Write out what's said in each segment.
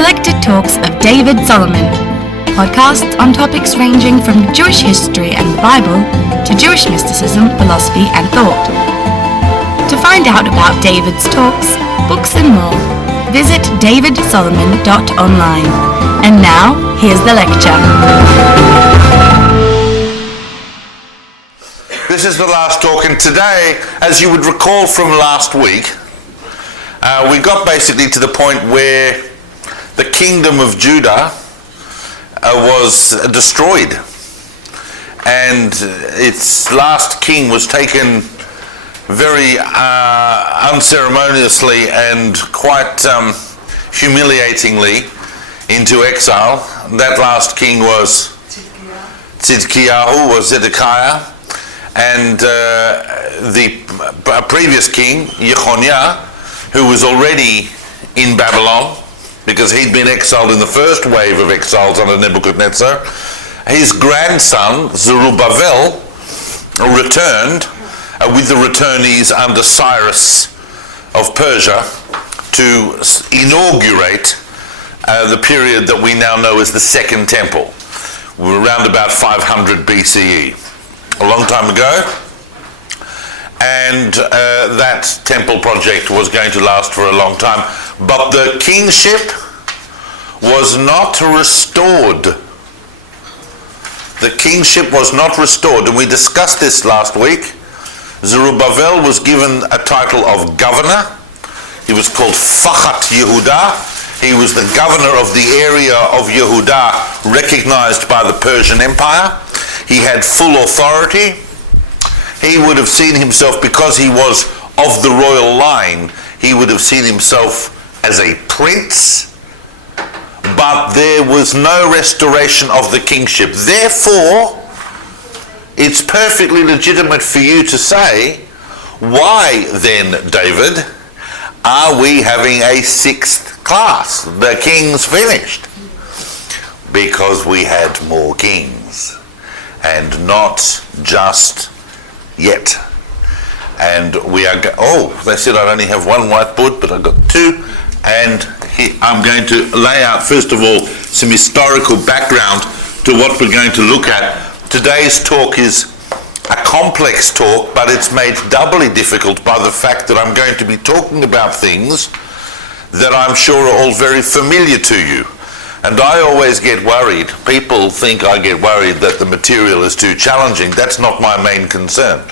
collected talks of David Solomon, podcasts on topics ranging from Jewish history and the Bible to Jewish mysticism, philosophy and thought. To find out about David's talks, books and more, visit davidsolomon.online. And now, here's the lecture. This is the last talk, and today, as you would recall from last week, we got basically to the point where the kingdom of Judah was destroyed, and its last king was taken very unceremoniously and quite humiliatingly into exile. That last king was Zedekiah, and the previous king, Jeconiah, who was already in Babylon, because he'd been exiled in the first wave of exiles under Nebuchadnezzar. His grandson, Zerubbabel, returned with the returnees under Cyrus of Persia to inaugurate the period that we now know as the Second Temple. We were around about 500 BCE, a long time ago. And that temple project was going to last for a long time. But the kingship was not restored. The kingship was not restored, and we discussed this last week. Zerubbabel was given a title of governor. He was called Fachat Yehudah. He was the governor of the area of Yehudah recognized by the Persian Empire. He had full authority. He would have seen himself, because he was of the royal line, he would have seen himself as a prince, but there was no restoration of the kingship. Therefore, it's perfectly legitimate for you to say, why then, David, are we having a sixth class? The king's finished. Because we had more kings, and not just yet. And we are they said I'd only have one whiteboard, but I've got two, and I'm going to lay out first of all some historical background to what we're going to look at. Today's talk is a complex talk, but it's made doubly difficult by the fact that I'm going to be talking about things that I'm sure are all very familiar to you. And I always get worried. People think I get worried that the material is too challenging. That's not my main concern.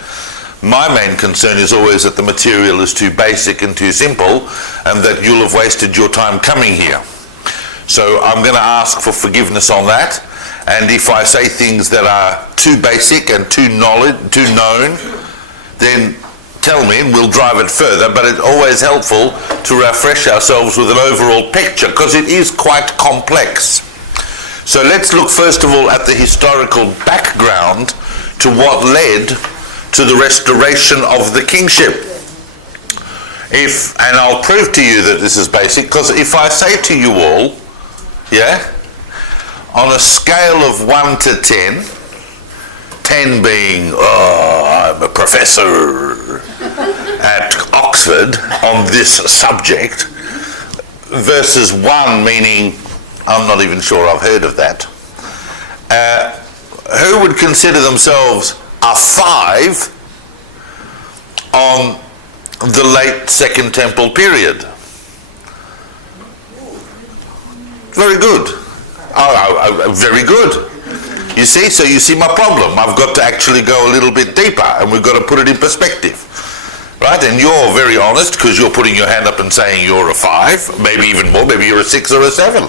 My main concern is always that the material is too basic and too simple, and that you'll have wasted your time coming here. So I'm going to ask for forgiveness on that. And if I say things that are too basic and too known, then tell me and we'll drive it further. But it's always helpful to refresh ourselves with an overall picture, because it is quite complex. So let's look first of all at the historical background to what led to the restoration of the kingship. And I'll prove to you that this is basic, because if I say to you all, on a scale of 1 to 10, 10 being, I'm a professor at Oxford on this subject, versus 1 meaning, I'm not even sure I've heard of that. Who would consider themselves a 5 on the late Second Temple period? Very good. Very good. You see, so you see my problem. I've got to actually go a little bit deeper, and we've got to put it in perspective. Right? And you're very honest, because you're putting your hand up and saying you're a 5, maybe even more, maybe you're a 6 or a 7,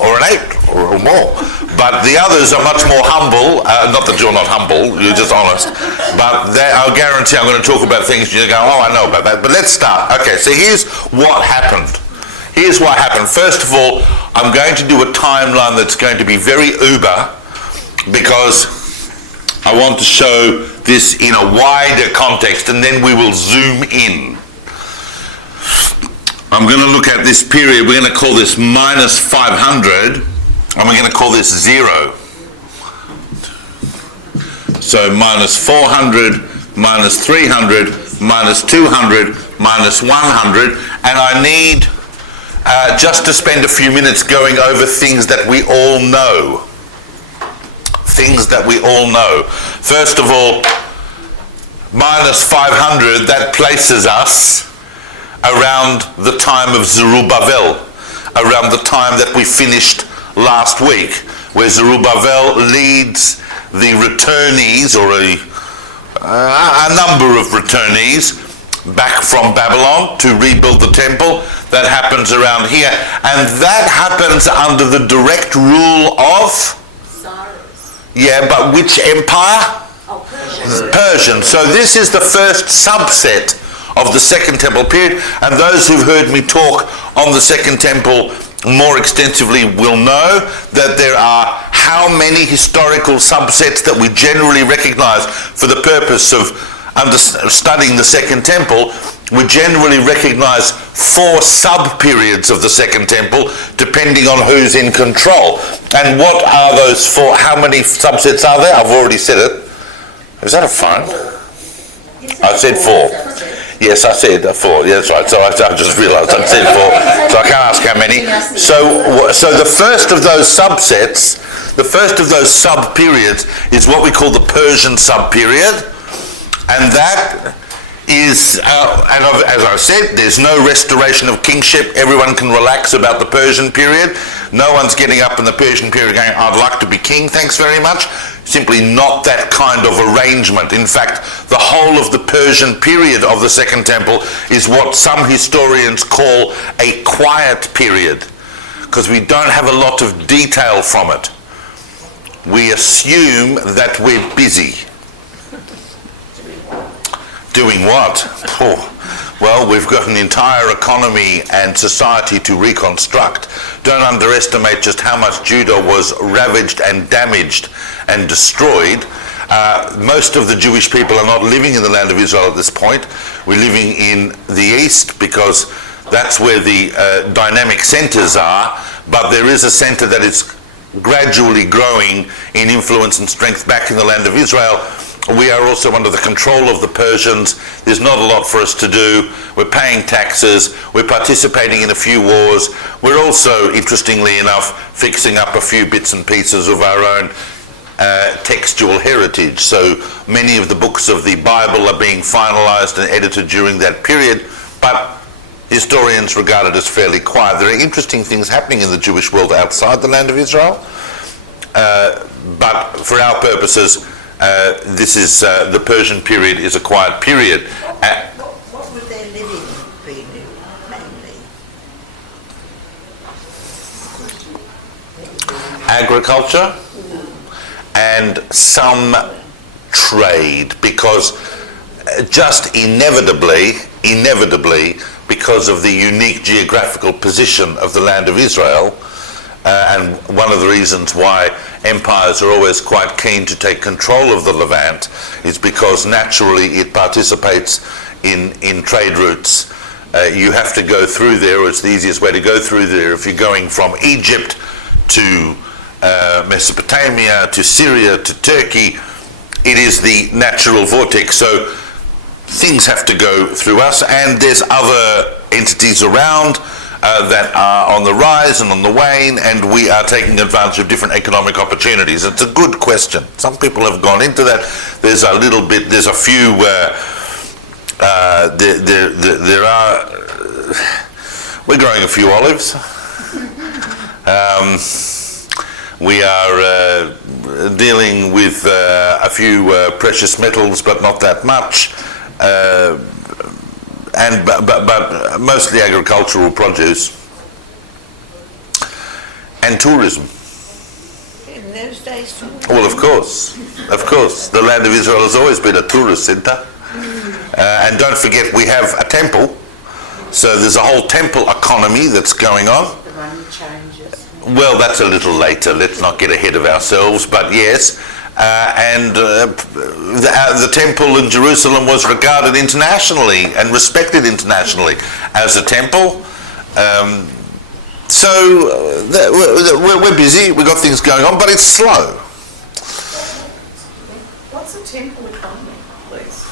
or an 8, or more. But the others are much more humble. Not that you're not humble, you're just honest. But I'll guarantee I'm going to talk about things and you go, I know about that. But let's start. Okay, so here's what happened. Here's what happened. First of all, I'm going to do a timeline that's going to be very uber, because I want to show this in a wider context, and then we will zoom in. I'm going to look at this period. We're going to call this minus 500, and we're going to call this 0. So minus 400, minus 300, minus 200, minus 100, and I need just to spend a few minutes going over things that we all know. Things that we all know. First of all, minus 500, that places us around the time of Zerubbabel, around the time that we finished last week, where Zerubbabel leads the returnees, or a number of returnees, back from Babylon to rebuild the temple. That happens around here, and that happens under the direct rule of Cyrus. Yeah, but which empire? Oh, Persian. Persian. So this is the first subset of the Second Temple period, and those who've heard me talk on the Second Temple more extensively will know that there are how many historical subsets that we generally recognize for the purpose of studying the Second Temple. We generally recognize 4 sub-periods of the Second Temple, depending on who's in control. And what are those 4? How many subsets are there? I've already said it. Is that a phone? I said 4. Yes, I said 4. Yeah, that's right. So I just realised I said 4. So I can't ask how many. So the first of those subsets, the first of those sub-periods is what we call the Persian sub-period. And that is, and as I said, there's no restoration of kingship. Everyone can relax about the Persian period. No one's getting up in the Persian period going, I'd like to be king, thanks very much. Simply not that kind of arrangement. In fact, the whole of the Persian period of the Second Temple is what some historians call a quiet period, because we don't have a lot of detail from it. We assume that we're busy. Doing what? Oh, well, we've got an entire economy and society to reconstruct. Don't underestimate just how much Judah was ravaged and damaged and destroyed. Most of the Jewish people are not living in the land of Israel at this point. We're living in the east because that's where the dynamic centers are, but there is a center that is gradually growing in influence and strength back in the land of Israel. We are also under the control of the Persians. There's not a lot for us to do. We're paying taxes. We're participating in a few wars. We're also, interestingly enough, fixing up a few bits and pieces of our own textual heritage. So many of the books of the Bible are being finalized and edited during that period, but historians regard it as fairly quiet. There are interesting things happening in the Jewish world outside the land of Israel, but for our purposes, this is the Persian period is a quiet period. What would their living be mainly? Agriculture and some trade, because just inevitably, because of the unique geographical position of the land of Israel, and one of the reasons why empires are always quite keen to take control of the Levant is because naturally it participates in trade routes. You have to go through there, or it's the easiest way to go through there if you're going from Egypt to Mesopotamia, to Syria, to Turkey. It is the natural vortex, so things have to go through us, and there's other entities around that are on the rise and on the wane, and we are taking advantage of different economic opportunities. It's a good question. Some people have gone into that. There's a little bit, there's a few, there are, we're growing a few olives. We are dealing with a few precious metals, but not that much. But mostly agricultural produce and tourism. In those days, Well, of course, the land of Israel has always been a tourist center. And don't forget, we have a temple, so there's a whole temple economy that's going on. the money changes. Well, that's a little later. Let's not get ahead of ourselves, but yes. The temple in Jerusalem was regarded internationally and respected internationally as a temple. We're busy, we've got things going on, but it's slow. What's a temple economy, please?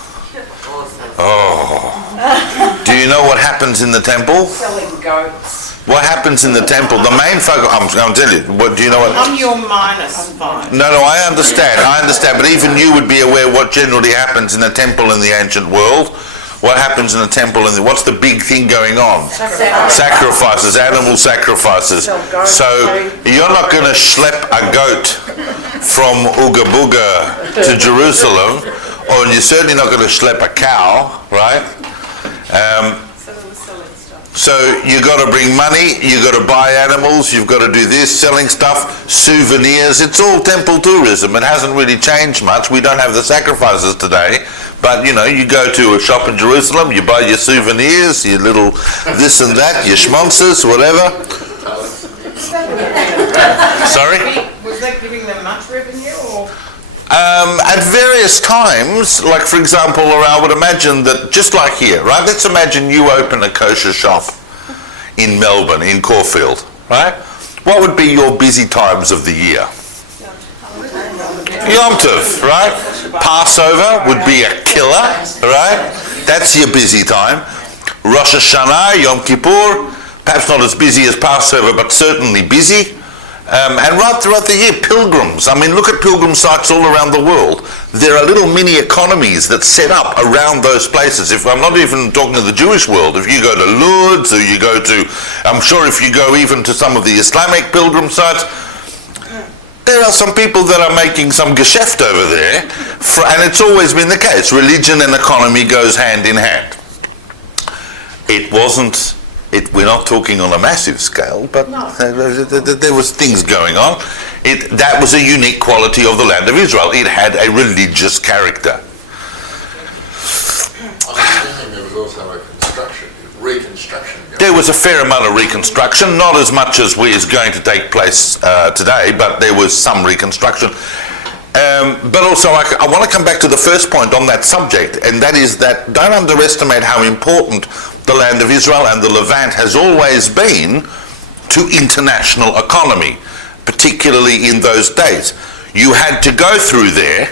Oh. Do you know what happens in the temple? Selling goats. What happens in the temple? The main focus. I'm going to tell you. What do you know? What? I'm your -5. No, I understand. But even you would be aware what generally happens in the temple in the ancient world. What happens in the temple what's the big thing going on? Sacrifices, animal sacrifices. So you're not going to schlep a goat from Ooga Booga to Jerusalem, or you're certainly not going to schlep a cow, right? So you got to bring money, you got to buy animals, you've got to do this, selling stuff, souvenirs. It's all temple tourism. It hasn't really changed much. We don't have the sacrifices today, but you go to a shop in Jerusalem, you buy your souvenirs, your little this and that, your schmonzes, whatever. Sorry? Was that giving them much revenue, or? At various times, like for example, I would imagine that just like here, right? Let's imagine you open a kosher shop in Melbourne, in Caulfield, right? What would be your busy times of the year? Yom Tov, right? Passover would be a killer, right? That's your busy time. Rosh Hashanah, Yom Kippur, perhaps not as busy as Passover, but certainly busy. And right throughout the year, pilgrims. I mean, look at pilgrim sites all around the world. There are little mini economies that set up around those places. If I'm not even talking to the Jewish world, if you go to Lourdes, or you go to, I'm sure if you go even to some of the Islamic pilgrim sites, there are some people that are making some geschäft over there, and it's always been the case. Religion and economy goes hand in hand. It wasn't. We're not talking on a massive scale, but no. There was things going on. That was a unique quality of the land of Israel. It had a religious character. There was also a reconstruction. There was a fair amount of reconstruction, not as much as is going to take place today, but there was some reconstruction. But also, I want to come back to the first point on that subject, and that is that don't underestimate how important the land of Israel and the Levant has always been to international economy, particularly in those days. You had to go through there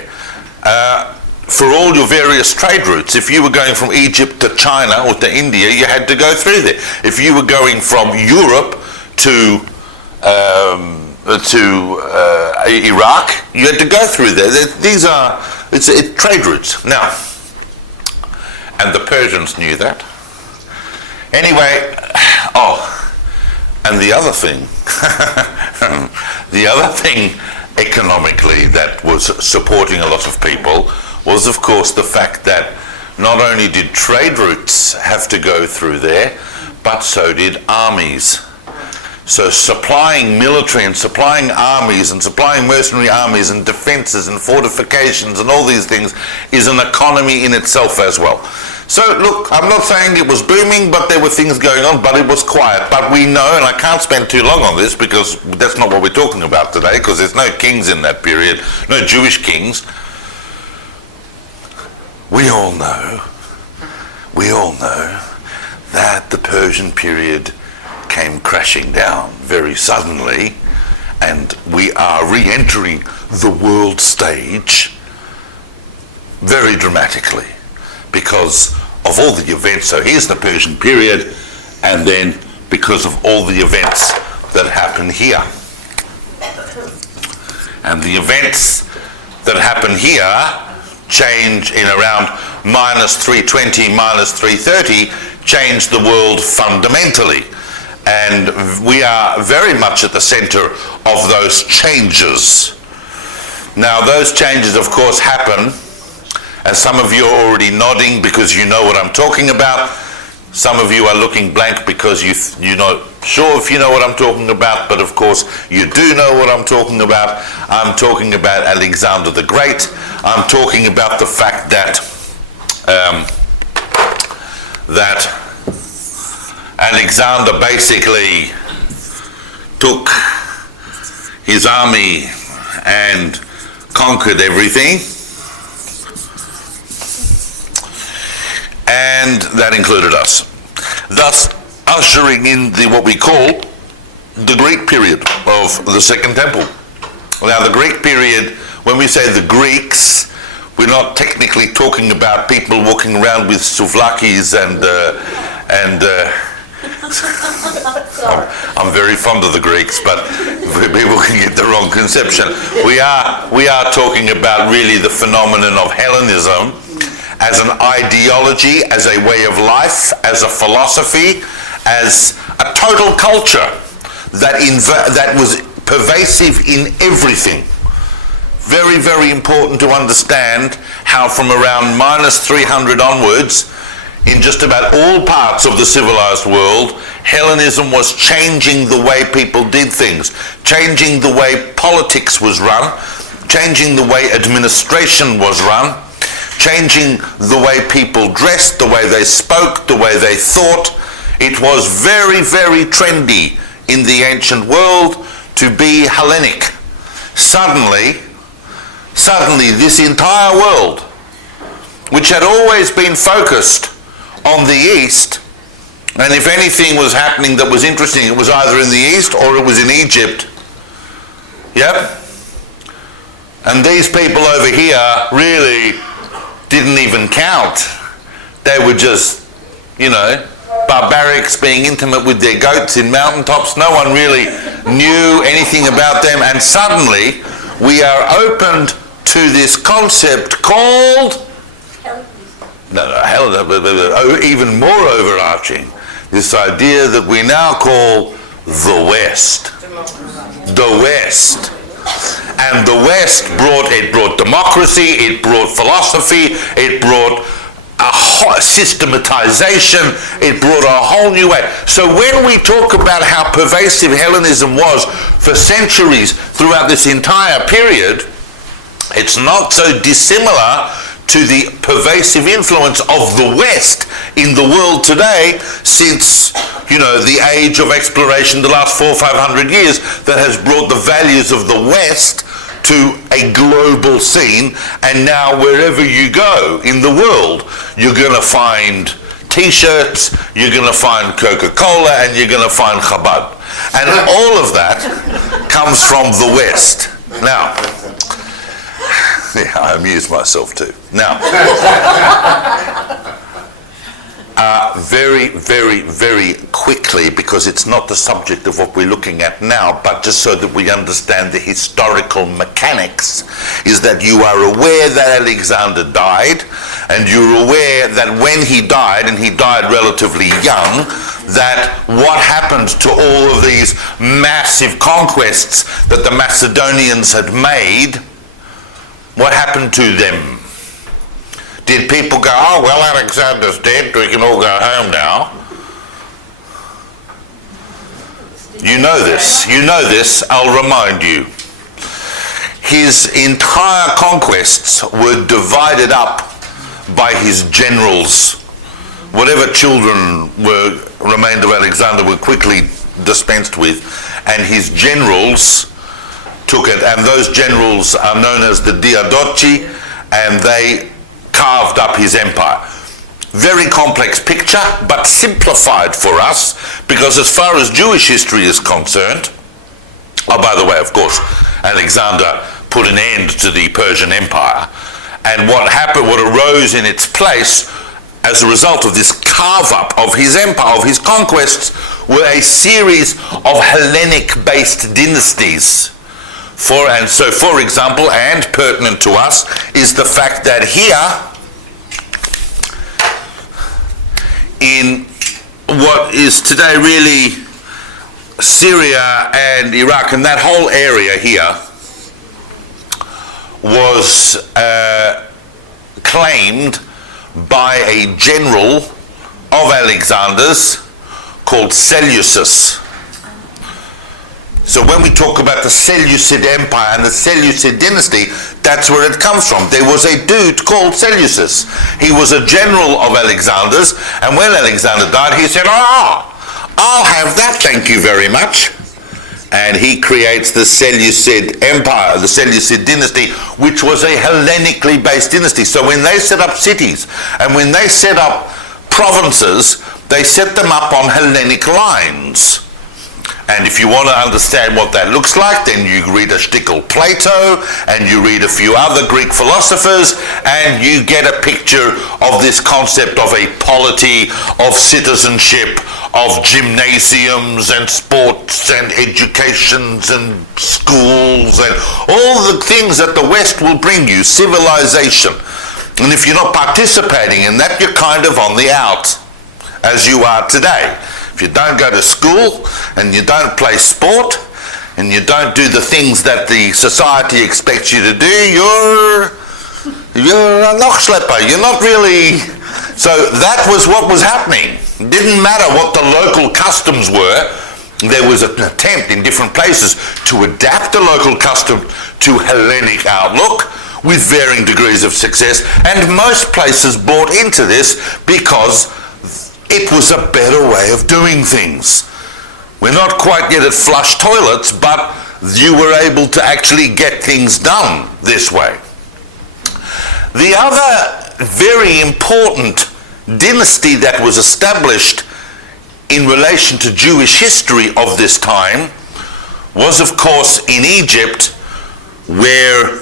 for all your various trade routes. If you were going from Egypt to China or to India, you had to go through there. If you were going from Europe to Iraq, you had to go through there. These are it's trade routes. Now, and the Persians knew that. Anyway, and the other thing economically that was supporting a lot of people was, of course, the fact that not only did trade routes have to go through there, but so did armies. So supplying military and supplying armies and supplying mercenary armies and defenses and fortifications and all these things is an economy in itself as well. So look, I'm not saying it was booming, but there were things going on, but it was quiet. But we know, and I can't spend too long on this because that's not what we're talking about today, because there's no kings in that period, no Jewish kings. We all know that the Persian period came crashing down very suddenly, and we are re-entering the world stage very dramatically because of all the events. So here's the Persian period, and then because of all the events that happen here. And the events that happen here change in around -320, -330, change the world fundamentally. And we are very much at the center of those changes. Now, those changes, of course, happen, and some of you are already nodding because you know what I'm talking about. Some of you are looking blank because you're not sure if you know what I'm talking about, but of course you do know what I'm talking about. I'm talking about Alexander the Great. I'm talking about the fact that Alexander basically took his army and conquered everything, and that included us, thus ushering in what we call the Greek period of the Second Temple. Now, the Greek period, when we say the Greeks, we're not technically talking about people walking around with souvlakis and And I'm very fond of the Greeks, but people can get the wrong conception. We are talking about really the phenomenon of Hellenism as an ideology, as a way of life, as a philosophy, as a total culture that was pervasive in everything. Very, very important to understand how from around minus 300 onwards, in just about all parts of the civilized world, Hellenism was changing the way people did things, changing the way politics was run, changing the way administration was run, changing the way people dressed, the way they spoke, the way they thought. It was very, very trendy in the ancient world to be Hellenic. Suddenly this entire world, which had always been focused on the East, and if anything was happening that was interesting, it was either in the East or it was in Egypt. Yep. And these people over here really didn't even count. They were just, barbarics being intimate with their goats in mountaintops. No one really knew anything about them, and suddenly we are opened to this concept called even more overarching, this idea that we now call the West. The West. And the West brought democracy, it brought philosophy, it brought a systematization, it brought a whole new way. So when we talk about how pervasive Hellenism was for centuries throughout this entire period, it's not so dissimilar to the pervasive influence of the West in the world today since, the age of exploration, the last 400 or 500 years, that has brought the values of the West to a global scene. And now wherever you go in the world, you're going to find T-shirts, you're going to find Coca-Cola, and you're going to find Chabad. And all of that comes from the West. Now, I amuse myself too. Now, very, very, very quickly, because it's not the subject of what we're looking at now, but just so that we understand the historical mechanics, is that you are aware that Alexander died, and you're aware that when he died, and he died relatively young, that what happened to all of these massive conquests that the Macedonians had made, what happened to them? Did people go, oh, well, Alexander's dead, we can all go home now? You know this, I'll remind you. His entire conquests were divided up by his generals. Whatever children remained of Alexander were quickly dispensed with, and his generals took it, and those generals are known as the Diadochi, and they carved up his empire. Very complex picture, but simplified for us, because as far as Jewish history is concerned, by the way, of course, Alexander put an end to the Persian Empire, and what happened, what arose in its place as a result of this carve-up of his empire, of his conquests, were a series of Hellenic-based dynasties. For example, and pertinent to us, is the fact that here, in what is today really Syria and Iraq, and that whole area here, was claimed by a general of Alexander's called Seleucus. So when we talk about the Seleucid Empire and the Seleucid dynasty, that's where it comes from. There was a dude called Seleucus. He was a general of Alexander's, and when Alexander died, he said, I'll have that, thank you very much. And he creates the Seleucid Empire, the Seleucid dynasty, which was a Hellenically based dynasty. So when they set up cities, and when they set up provinces, they set them up on Hellenic lines. And if you want to understand what that looks like, then you read a shtickle Plato, and you read a few other Greek philosophers, and you get a picture of this concept of a polity, of citizenship, of gymnasiums and sports and educations and schools and all the things that the West will bring you, civilization. And if you're not participating in that, you're kind of on the out, as you are today. If you don't go to school and you don't play sport and you don't do the things that the society expects you to do, you're a lochschlepper. You're not really... So that was what was happening. It didn't matter what the local customs were. There was an attempt in different places to adapt the local custom to Hellenic outlook with varying degrees of success, and most places bought into this because it was a better way of doing things. We're not quite yet at flush toilets, but you were able to actually get things done this way. The other very important dynasty that was established in relation to Jewish history of this time was, of course, in Egypt, where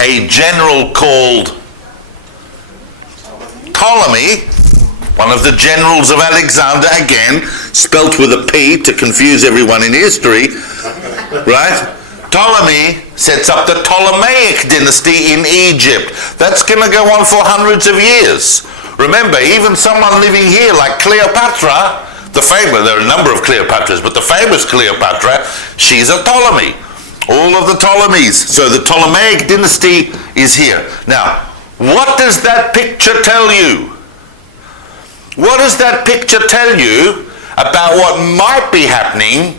a general called Ptolemy, one of the generals of Alexander, again, spelt with a P to confuse everyone in history, right? Ptolemy sets up the Ptolemaic dynasty in Egypt. That's going to go on for hundreds of years. Remember, even someone living here like Cleopatra, there are a number of Cleopatras, but the famous Cleopatra, she's a Ptolemy. All of the Ptolemies. So the Ptolemaic dynasty is here. Now, what does that picture tell you? What does that picture tell you about what might be happening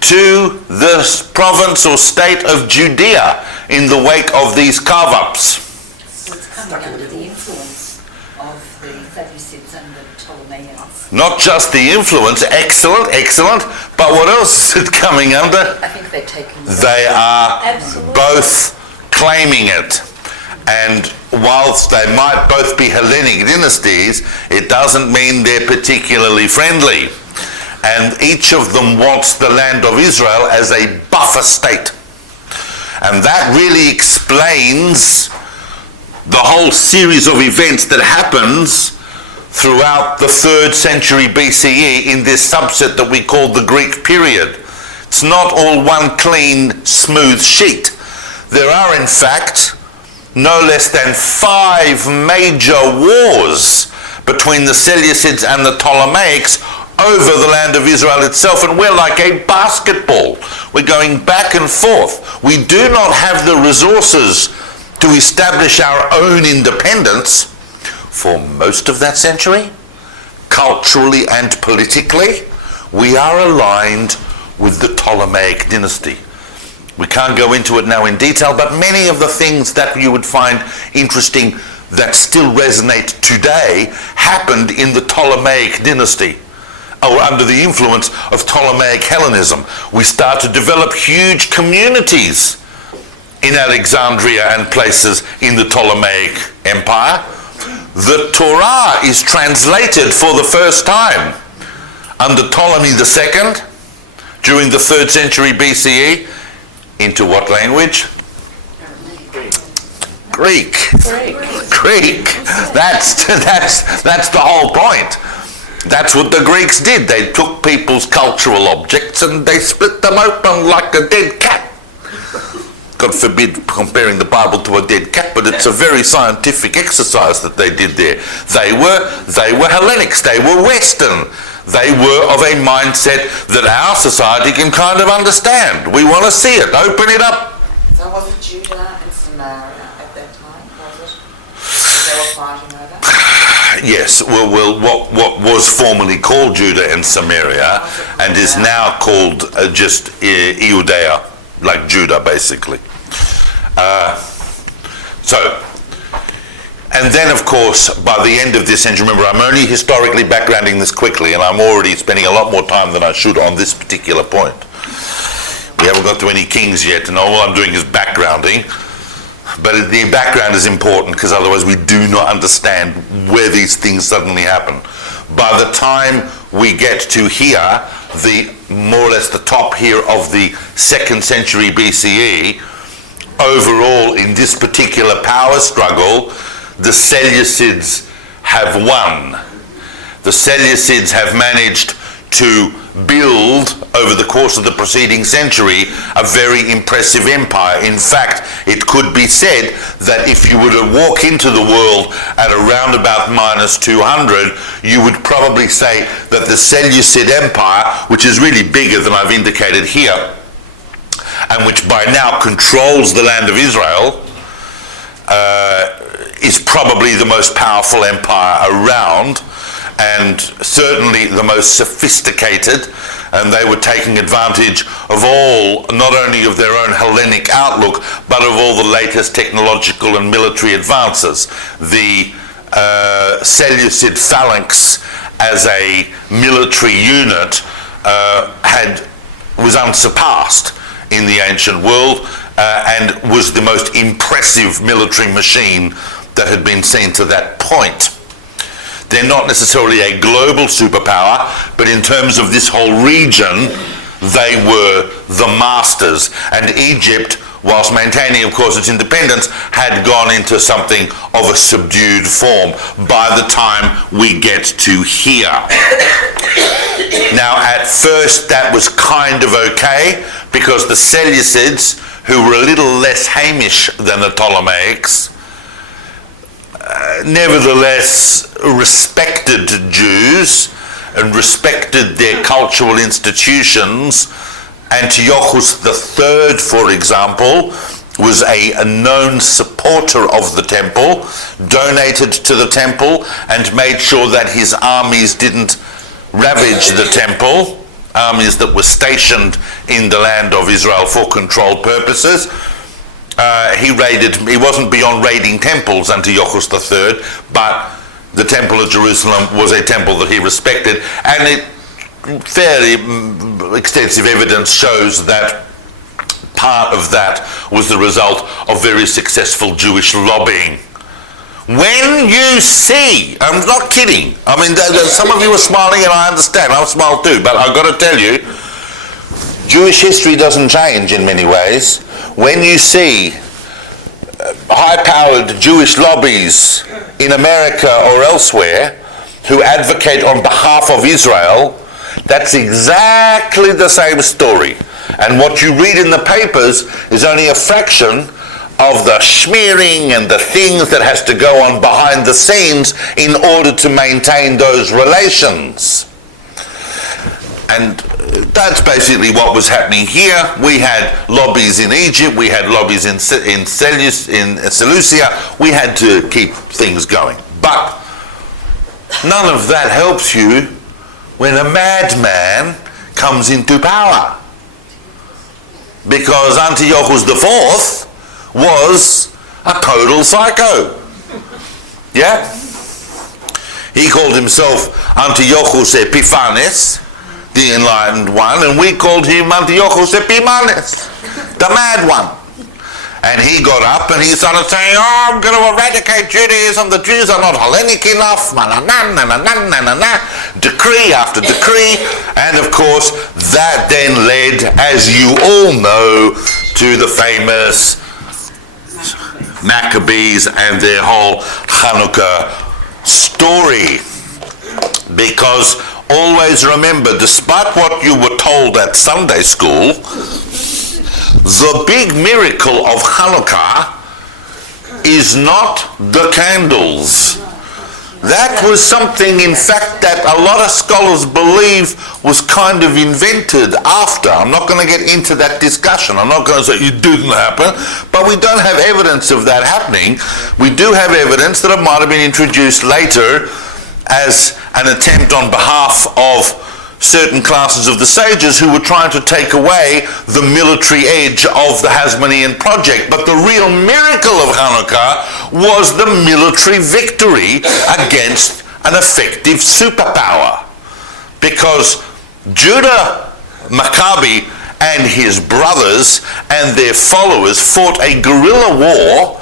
to the province or state of Judea in the wake of these carve-ups? So it's coming under the influence of the Sadducees and the Ptolemies. Not just the influence, excellent, but what else is it coming under? I think they're taking... They are Absolutely. both claiming it. And whilst they might both be Hellenic dynasties, it doesn't mean they're particularly friendly. And each of them wants the land of Israel as a buffer state. And that really explains the whole series of events that happens throughout the 3rd century BCE in this subset that we call the Greek period. It's not all one clean, smooth sheet. There are, in fact, no less than 5 major wars between the Seleucids and the Ptolemaics over the land of Israel itself, and we're like a basketball. We're going back and forth. We do not have the resources to establish our own independence for most of that century. Culturally and politically, we are aligned with the Ptolemaic dynasty. We can't go into it now in detail, but many of the things that you would find interesting that still resonate today happened in the Ptolemaic dynasty, or under the influence of Ptolemaic Hellenism. We start to develop huge communities in Alexandria and places in the Ptolemaic Empire. The Torah is translated for the first time under Ptolemy II during the 3rd century BCE into what language? Greek. That's the whole point. That's what the Greeks did. They took people's cultural objects and they split them open like a dead cat. God forbid comparing the Bible to a dead cat, but it's a very scientific exercise that they did there. They were Hellenics. They were Western. They were of a mindset that our society can kind of understand. We want to see it. Open it up. So was it Judah and Samaria at that time? Was it? They were fighting over? Yes, well, what was formerly called Judah and Samaria and is now called just Judea, like Judah, basically. And then, of course, by the end of this century, remember, I'm only historically backgrounding this quickly, and I'm already spending a lot more time than I should on this particular point. We haven't got to any kings yet, and all I'm doing is backgrounding. But the background is important, because otherwise we do not understand where these things suddenly happen. By the time we get to here, more or less the top here of the 2nd century BCE, overall in this particular power struggle, the Seleucids have won. The Seleucids have managed to build, over the course of the preceding century, a very impressive empire. In fact, it could be said that if you were to walk into the world at around about -200, you would probably say that the Seleucid Empire, which is really bigger than I've indicated here, and which by now controls the land of Israel, is probably the most powerful empire around, and certainly the most sophisticated, and they were taking advantage of all, not only of their own Hellenic outlook, but of all the latest technological and military advances. The Seleucid phalanx as a military unit was unsurpassed in the ancient world, and was the most impressive military machine that had been seen to that point. They're not necessarily a global superpower, but in terms of this whole region, they were the masters. And Egypt, whilst maintaining, of course, its independence, had gone into something of a subdued form by the time we get to here. Now, at first, that was kind of okay, because the Seleucids, who were a little less Hamish than the Ptolemaics, nevertheless respected Jews and respected their cultural institutions. Antiochus III, for example, was a known supporter of the temple, donated to the temple, and made sure that his armies didn't ravage the temple, armies that were stationed in the land of Israel for control purposes. He wasn't beyond raiding temples, Antiochus III, but the temple of Jerusalem was a temple that he respected, and fairly extensive evidence shows that part of that was the result of very successful Jewish lobbying. When you see, I'm not kidding, I mean, some of you are smiling and I understand, I'll smile too, but I've got to tell you, Jewish history doesn't change in many ways. When you see high-powered Jewish lobbies in America or elsewhere who advocate on behalf of Israel, that's exactly the same story. And what you read in the papers is only a fraction of the smearing and the things that has to go on behind the scenes in order to maintain those relations. And that's basically what was happening here. We had lobbies in Egypt, we had lobbies in Seleucia, we had to keep things going. But none of that helps you when a madman comes into power. Because Antiochus IV was a total psycho. Yeah? He called himself Antiochus Epiphanes, the enlightened one, and we called him Antiochus Epimanes, the mad one. And he got up and he started saying, oh, I'm going to eradicate Judaism, the Jews are not Hellenic enough, decree after decree. And of course, that then led, as you all know, to the famous Maccabees and their whole Hanukkah story. Because always remember, despite what you were told at Sunday school, the big miracle of Hanukkah is not the candles. That was something, in fact, that a lot of scholars believe was kind of invented after. I'm not going to get into that discussion. I'm not going to say it didn't happen, but we don't have evidence of that happening. We do have evidence that it might have been introduced later as an attempt on behalf of certain classes of the sages who were trying to take away the military edge of the Hasmonean project. But the real miracle of Hanukkah was the military victory against an effective superpower. Because Judah Maccabi and his brothers and their followers fought a guerrilla war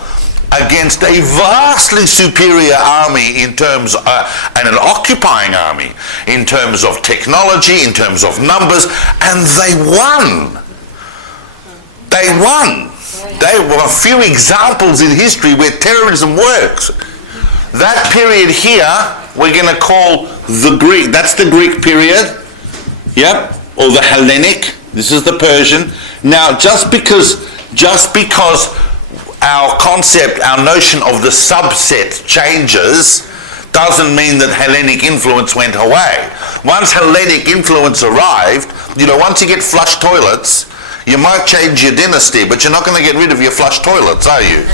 against a vastly superior army in terms and an occupying army in terms of technology, in terms of numbers, and they won. They won. There were a few examples in history where terrorism works. That period here, we're going to call the Greek. That's the Greek period. Yep. Or the Hellenic. This is the Persian. Now, just because our concept, our notion of the subset changes, doesn't mean that Hellenic influence went away. Once Hellenic influence arrived, once you get flush toilets, you might change your dynasty, but you're not going to get rid of your flush toilets, are you?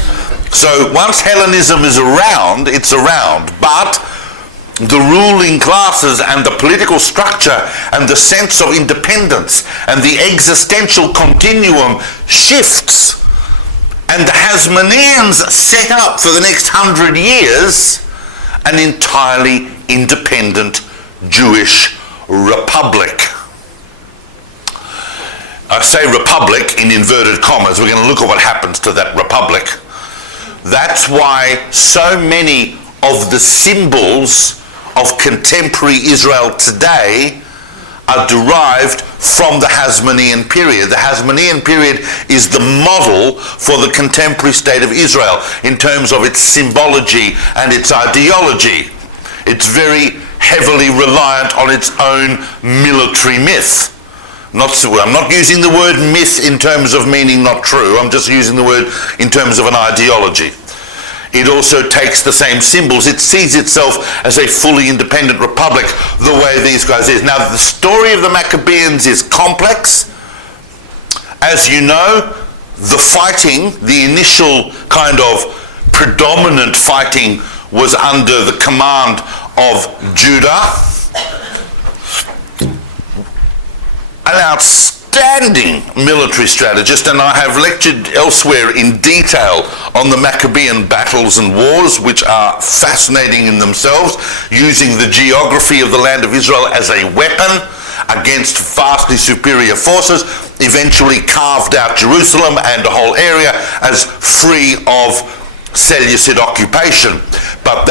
So once Hellenism is around, it's around. But the ruling classes and the political structure and the sense of independence and the existential continuum shifts. And the Hasmoneans set up for the next 100 years an entirely independent Jewish republic. I say republic in inverted commas. We're going to look at what happens to that republic. That's why so many of the symbols of contemporary Israel today are derived from the Hasmonean period. The Hasmonean period is the model for the contemporary state of Israel in terms of its symbology and its ideology. It's very heavily reliant on its own military myth. I'm not using the word myth in terms of meaning not true. I'm just using the word in terms of an ideology. It also takes the same symbols. It sees itself as a fully independent republic, the way these guys is. Now, the story of the Maccabeans is complex. As you know, the fighting, the initial kind of predominant fighting, was under the command of Judah. An outstanding military strategist, and I have lectured elsewhere in detail on the Maccabean battles and wars, which are fascinating in themselves, using the geography of the land of Israel as a weapon against vastly superior forces, eventually carved out Jerusalem and the whole area as free of Seleucid occupation. But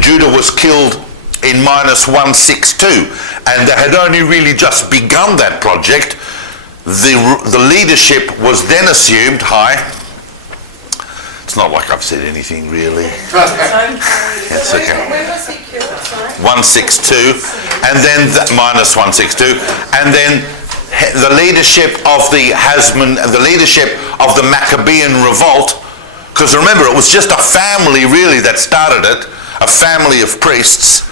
Judah was killed in -162, and they had only really just begun that project. The leadership was then assumed. It's not like I've said anything really. That's okay. 162, and then -162, and then the leadership of the Maccabean revolt. Because remember, it was just a family really that started it, a family of priests.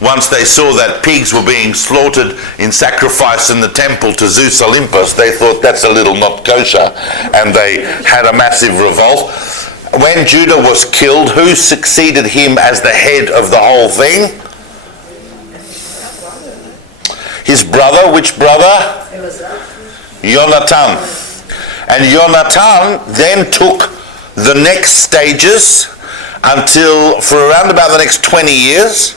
Once they saw that pigs were being slaughtered in sacrifice in the temple to Zeus Olympus, they thought that's a little not kosher, and they had a massive revolt. When Judah was killed, who succeeded him as the head of the whole thing? His brother. Which brother? Jonathan. And Jonathan then took the next stages for around about the next 20 years,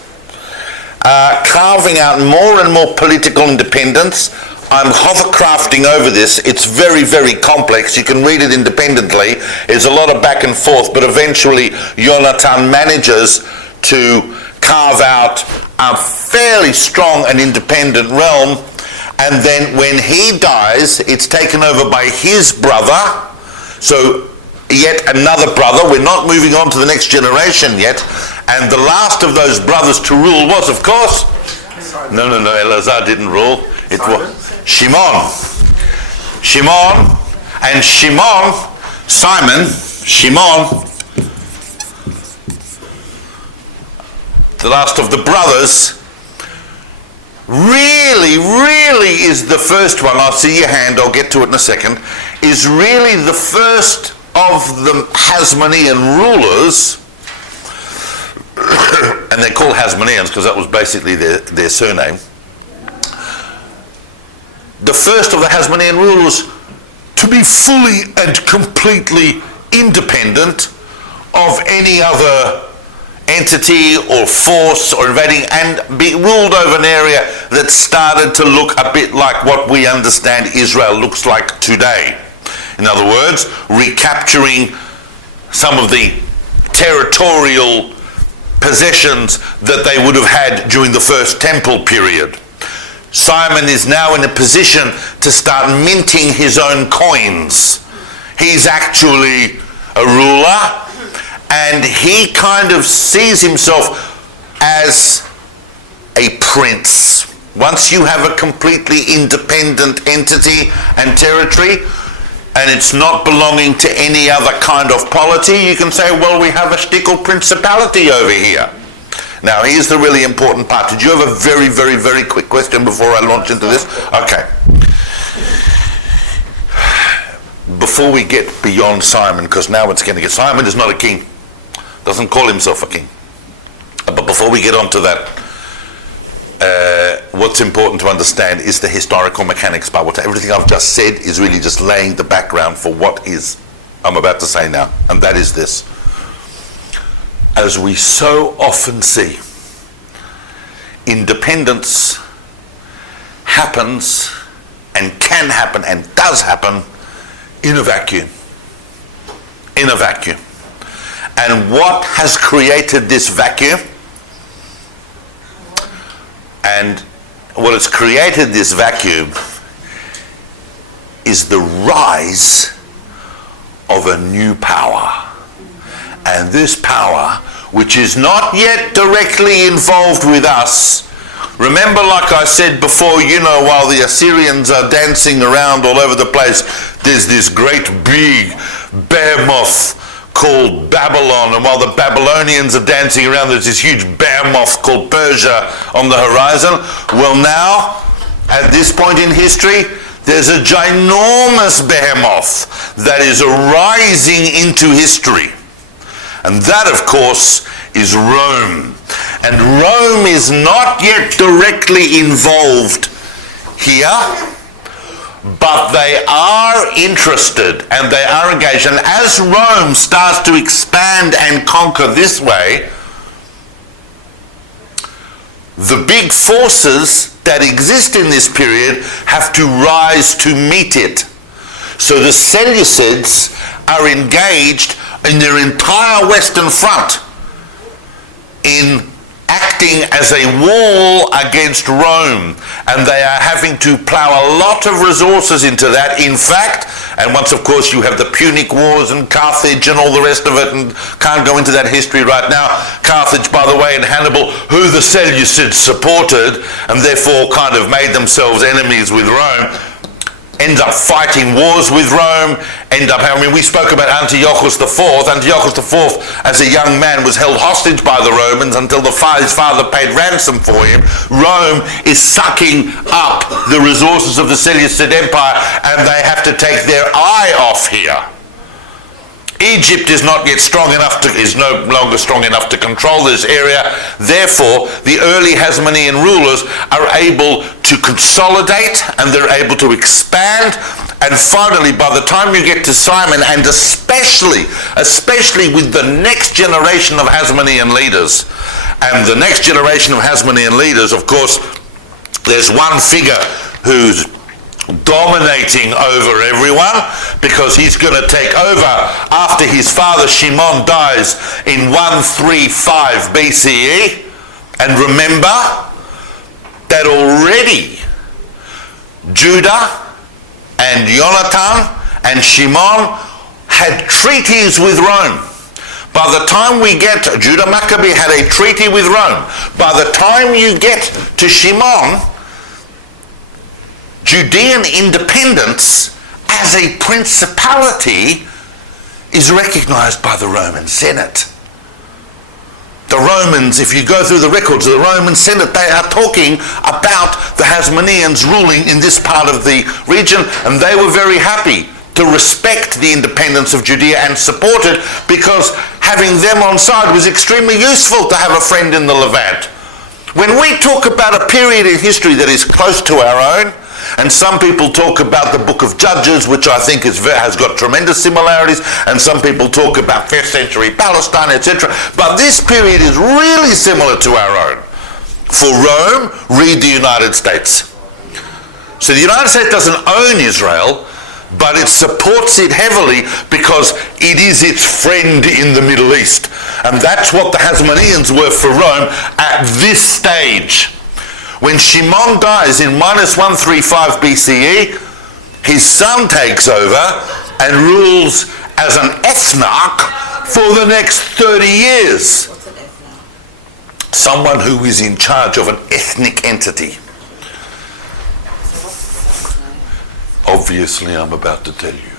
carving out more and more political independence. I'm hovercrafting over this. It's very, very complex. You can read it independently. There's a lot of back and forth, but eventually Jonathan manages to carve out a fairly strong and independent realm. And then when he dies, it's taken over by his brother. So yet another brother. We're not moving on to the next generation yet. And the last of those brothers to rule was, of course, no, Eleazar didn't rule. It was Shimon. And Shimon, the last of the brothers, really is the first one. I'll see your hand, I'll get to it in a second, is really the first of the Hasmonean rulers, and they're called Hasmoneans because that was basically their surname. The first of the Hasmonean rulers to be fully and completely independent of any other entity or force or invading, and be ruled over an area that started to look a bit like what we understand Israel looks like today. In other words, recapturing some of the territorial possessions that they would have had during the First Temple period. Simon is now in a position to start minting his own coins. He's actually a ruler, and he kind of sees himself as a prince. Once you have a completely independent entity and territory, and it's not belonging to any other kind of polity, you can say, well, we have a shtickle principality over here. Now, here's the really important part. Did you have a very, very, very quick question before I launch into this? Okay. Before we get beyond Simon, because now it's going to get... Simon is not a king. Doesn't call himself a king. But before we get on to that, what's important to understand is the historical mechanics part. Everything I've just said is really just laying the background for what I'm about to say now, and that is this. As we so often see, independence happens and can happen and does happen in a vacuum. In a vacuum. And what has created this vacuum? And what has created this vacuum is the rise of a new power. And this power, which is not yet directly involved with us, remember, like I said before, while the Assyrians are dancing around all over the place, there's this great big behemoth called Babylon, and while the Babylonians are dancing around, there's this huge behemoth called Persia on the horizon. Well, now, at this point in history, there's a ginormous behemoth that is arising into history. And that, of course, is Rome. And Rome is not yet directly involved here, but they are interested and they are engaged. And as Rome starts to expand and conquer this way, the big forces that exist in this period have to rise to meet it. So the Seleucids are engaged in their entire Western Front in acting as a wall against Rome, and they are having to plow a lot of resources into that. In fact, and once of course you have the Punic Wars and Carthage and all the rest of it, and can't go into that history right now. Carthage, by the way, and Hannibal, who the Seleucids supported and therefore kind of made themselves enemies with Rome, end up fighting wars with Rome, we spoke about Antiochus IV. Antiochus IV, as a young man, was held hostage by the Romans until his father paid ransom for him. Rome is sucking up the resources of the Seleucid Empire, and they have to take their eye off here. Egypt is no longer strong enough to control this area. Therefore, the early Hasmonean rulers are able to consolidate, and they're able to expand. And finally, by the time you get to Simon, and especially with the next generation of Hasmonean leaders, and the next generation of Hasmonean leaders, of course, there's one figure who's dominating over everyone, because he's going to take over after his father Shimon dies in 135 BCE. And remember that already Judah and Jonathan and Shimon had treaties with Rome. By the time we get to Judah, Maccabee had a treaty with Rome. By the time you get to Shimon, Judean independence as a principality is recognized by the Roman Senate. The Romans, if you go through the records of the Roman Senate, they are talking about the Hasmoneans ruling in this part of the region, and they were very happy to respect the independence of Judea and support it, because having them on side was extremely useful to have a friend in the Levant. When we talk about a period in history that is close to our own, and some people talk about the book of Judges, which I think has got tremendous similarities, and some people talk about 5th century Palestine, etc. But this period is really similar to our own. For Rome, read the United States. So the United States doesn't own Israel, but it supports it heavily because it is its friend in the Middle East. And that's what the Hasmoneans were for Rome at this stage. When Shimon dies in minus 135 BCE, his son takes over and rules as an ethnarch for the next 30 years. What's an ethnarch? Someone who is in charge of an ethnic entity. So what's the son's name? Obviously, I'm about to tell you.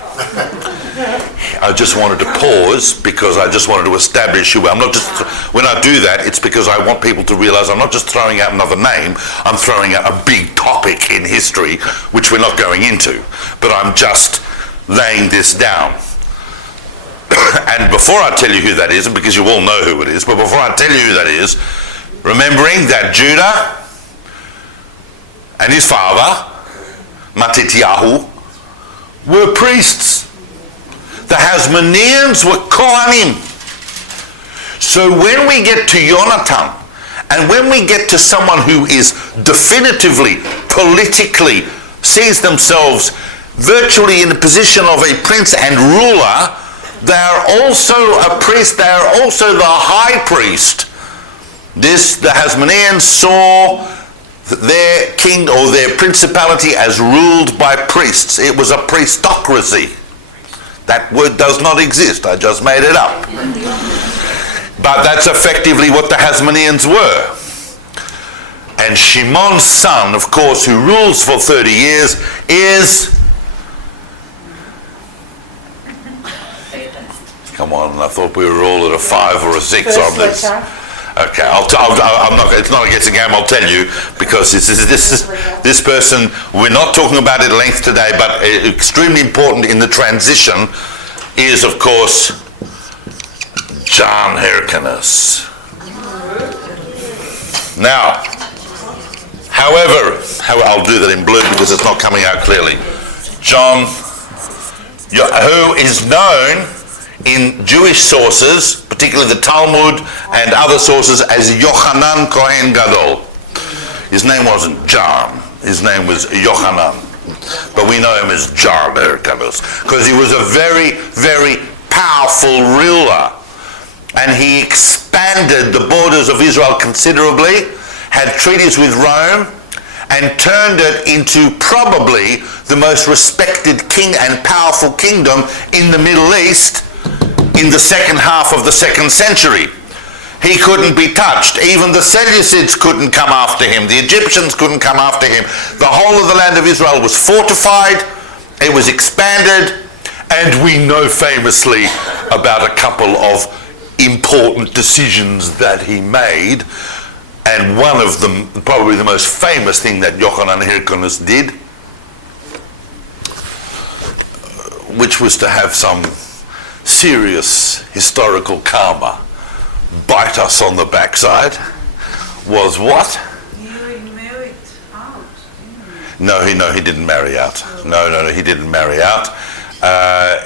I just wanted to pause because I just wanted to establish who. I'm not just, when I do that, it's because I want people to realize I'm not just throwing out another name, I'm throwing out a big topic in history, which we're not going into, but I'm just laying this down. And before I tell you who that is, and because you all know who it is, but before I tell you who that is, remembering that Judah and his father, Matityahu, were priests. The Hasmoneans were Kohanim. So when we get to Jonathan, and when we get to someone who is definitively, politically, sees themselves virtually in the position of a prince and ruler, they are also a priest, they are also the high priest. The Hasmoneans saw their king or their principality as ruled by priests. It was a priestocracy. That word does not exist, I just made it up. But that's effectively what the Hasmoneans were. And Shimon's son, of course, who rules for 30 years, is... Come on, I thought we were all at a 5 or a 6 on this. Okay, I'm not. It's not a guessing game. I'll tell you, because this person. We're not talking about it at length today, but extremely important in the transition is, of course, John Hyrcanus. Now, however, I'll do that in blue because it's not coming out clearly. John, who is known in Jewish sources, particularly the Talmud and other sources, as Yochanan Kohen Gadol. His name wasn't John, his name was Yochanan. But we know him as John Hyrcanus, because he was a very, very powerful ruler. And he expanded the borders of Israel considerably, had treaties with Rome, and turned it into probably the most respected king and powerful kingdom in the Middle East in the second half of the 2nd century. He couldn't be touched. Even the Sadducees couldn't come after him. The Egyptians couldn't come after him. The whole of the land of Israel was fortified. It was expanded. And we know famously about a couple of important decisions that he made. And one of them, probably the most famous thing that Yochanan Hyrcanus did, which was to have some serious historical karma bite us on the backside, was what? You married out, No, he didn't marry out. No, he didn't marry out.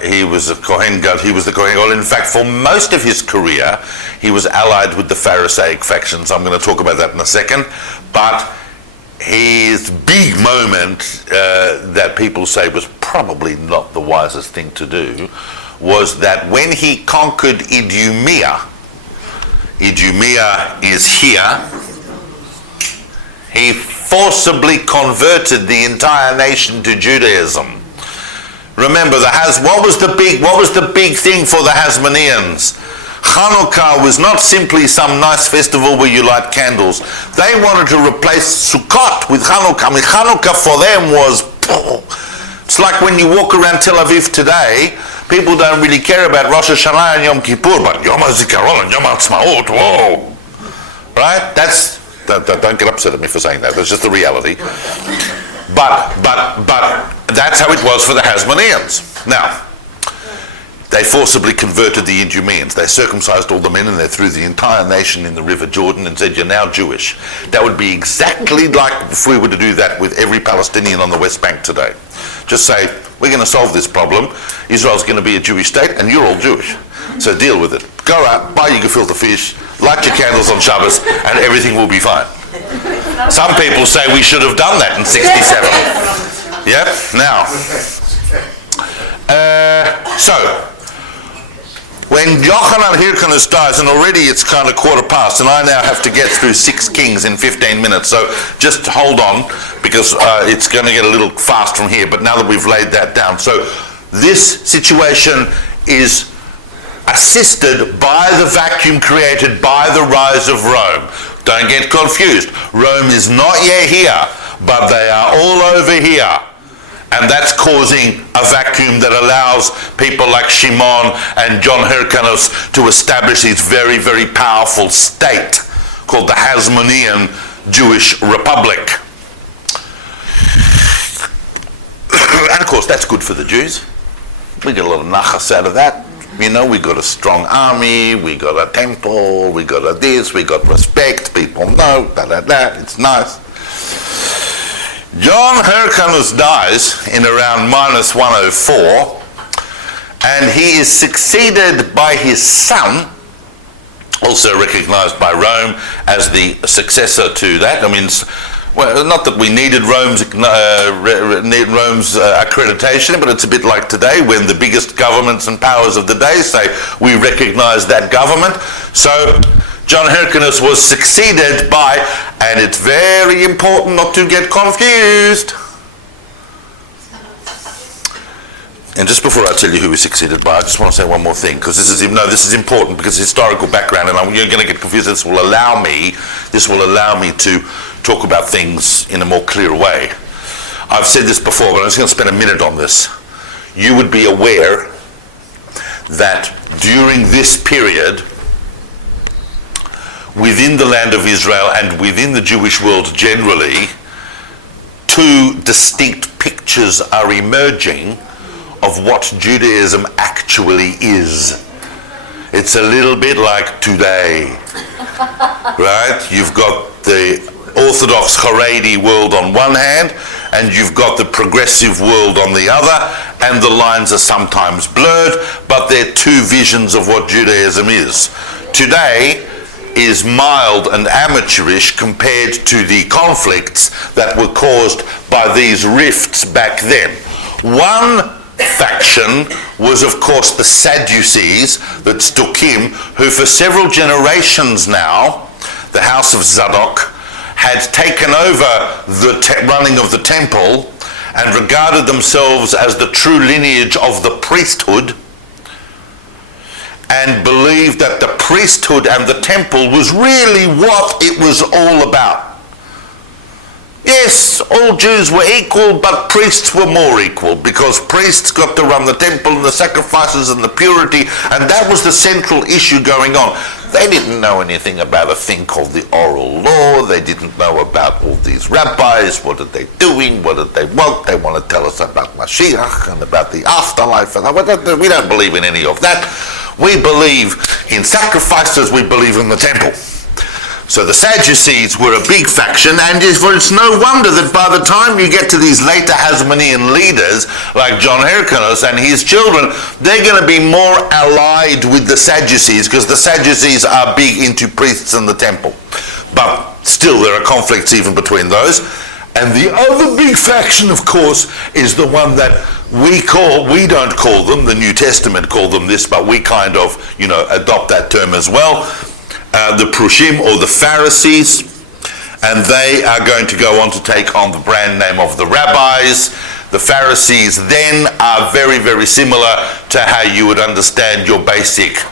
He was a Kohen Gadol. He was the Kohen Gadol. In fact, for most of his career, he was allied with the Pharisaic factions. I'm going to talk about that in a second. But his big moment that people say was probably not the wisest thing to do was that when he conquered Idumea is here, he forcibly converted the entire nation to Judaism. Remember, what was the big thing for the Hasmoneans? Hanukkah was not simply some nice festival where you light candles. They wanted to replace Sukkot with Hanukkah. I mean, Hanukkah for them was... It's like when you walk around Tel Aviv today, people don't really care about Rosh Hashanah and Yom Kippur, but Yom HaZikaron and Yom HaTzmaut, whoa! Right? Don't get upset at me for saying that, that's just the reality. But that's how it was for the Hasmoneans. Now, they forcibly converted the Idumeans. They circumcised all the men and they threw the entire nation in the River Jordan and said, you're now Jewish. That would be exactly like if we were to do that with every Palestinian on the West Bank today. Just say, we're going to solve this problem. Israel's going to be a Jewish state and you're all Jewish. So deal with it. Go out, buy your gefilte fish, light your candles on Shabbos, and everything will be fine. Some people say we should have done that in 67. Yep, now... So, when Yochanan Hyrcanus dies, and already it's kind of 1:15, and I now have to get through 6 kings in 15 minutes, so just hold on, because it's going to get a little fast from here, but now that we've laid that down. So, this situation is assisted by the vacuum created by the rise of Rome. Don't get confused. Rome is not yet here, but they are all over here. And that's causing a vacuum that allows people like Shimon and John Hyrcanus to establish this very, very powerful state called the Hasmonean Jewish Republic. And of course, that's good for the Jews. We get a lot of nachas out of that. You know, we got a strong army, we got a temple, we got a this, we got respect, people know, it's nice. John Hyrcanus dies in around -104, and he is succeeded by his son, also recognized by Rome as the successor to that. I mean, well, not that we needed Rome's accreditation, but it's a bit like today when the biggest governments and powers of the day say, we recognize that government. So John Hyrcanus was succeeded by, and it's very important not to get confused. And just before I tell you who he succeeded by, I just want to say one more thing, because this is important, because historical background, and you're going to get confused. This will allow me to talk about things in a more clear way. I've said this before, but I'm just going to spend a minute on this. You would be aware that during this period, within the land of Israel and within the Jewish world generally, 2 distinct pictures are emerging of what Judaism actually is. It's a little bit like today, right? You've got the Orthodox Haredi world on one hand, and you've got the progressive world on the other, and the lines are sometimes blurred, but they're 2 visions of what Judaism is. Today is mild and amateurish compared to the conflicts that were caused by these rifts back then. One faction was, of course, the Sadducees, the Tzdukim, who for several generations now, the house of Zadok, had taken over the running of the temple and regarded themselves as the true lineage of the priesthood, and believed that the priesthood and the temple was really what it was all about. Yes, all Jews were equal, but priests were more equal, because priests got to run the temple and the sacrifices and the purity, and that was the central issue going on. They didn't know anything about a thing called the oral law. They didn't know about all these rabbis. What are they doing? What did they want? They want to tell us about Mashiach and about the afterlife. And we don't believe in any of that. We believe in sacrifices. We believe in the temple. So the Sadducees were a big faction, and it's no wonder that by the time you get to these later Hasmonean leaders, like John Hyrcanus and his children, they're going to be more allied with the Sadducees, because the Sadducees are big into priests and the temple. But still, there are conflicts even between those. And the other big faction, of course, is the one that we don't call them, the New Testament called them this, but we kind of, adopt that term as well. The Prushim, or the Pharisees, and they are going to go on to take on the brand name of the rabbis. The Pharisees then are very, very similar to how you would understand your basic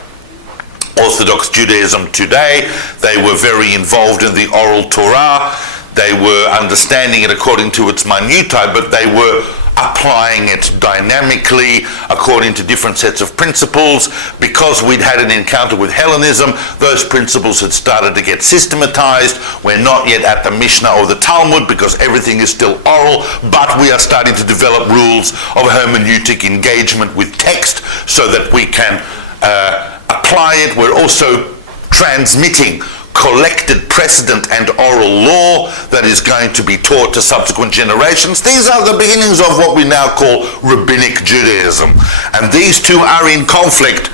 Orthodox Judaism today. They were very involved in the oral Torah. They were understanding it according to its minutiae, but they were applying it dynamically according to different sets of principles. Because we'd had an encounter with Hellenism, those principles had started to get systematized. We're not yet at the Mishnah or the Talmud, because everything is still oral, but we are starting to develop rules of hermeneutic engagement with text so that we can apply it. We're also transmitting collected precedent and oral law that is going to be taught to subsequent generations. These are the beginnings of what we now call Rabbinic Judaism. And these 2 are in conflict.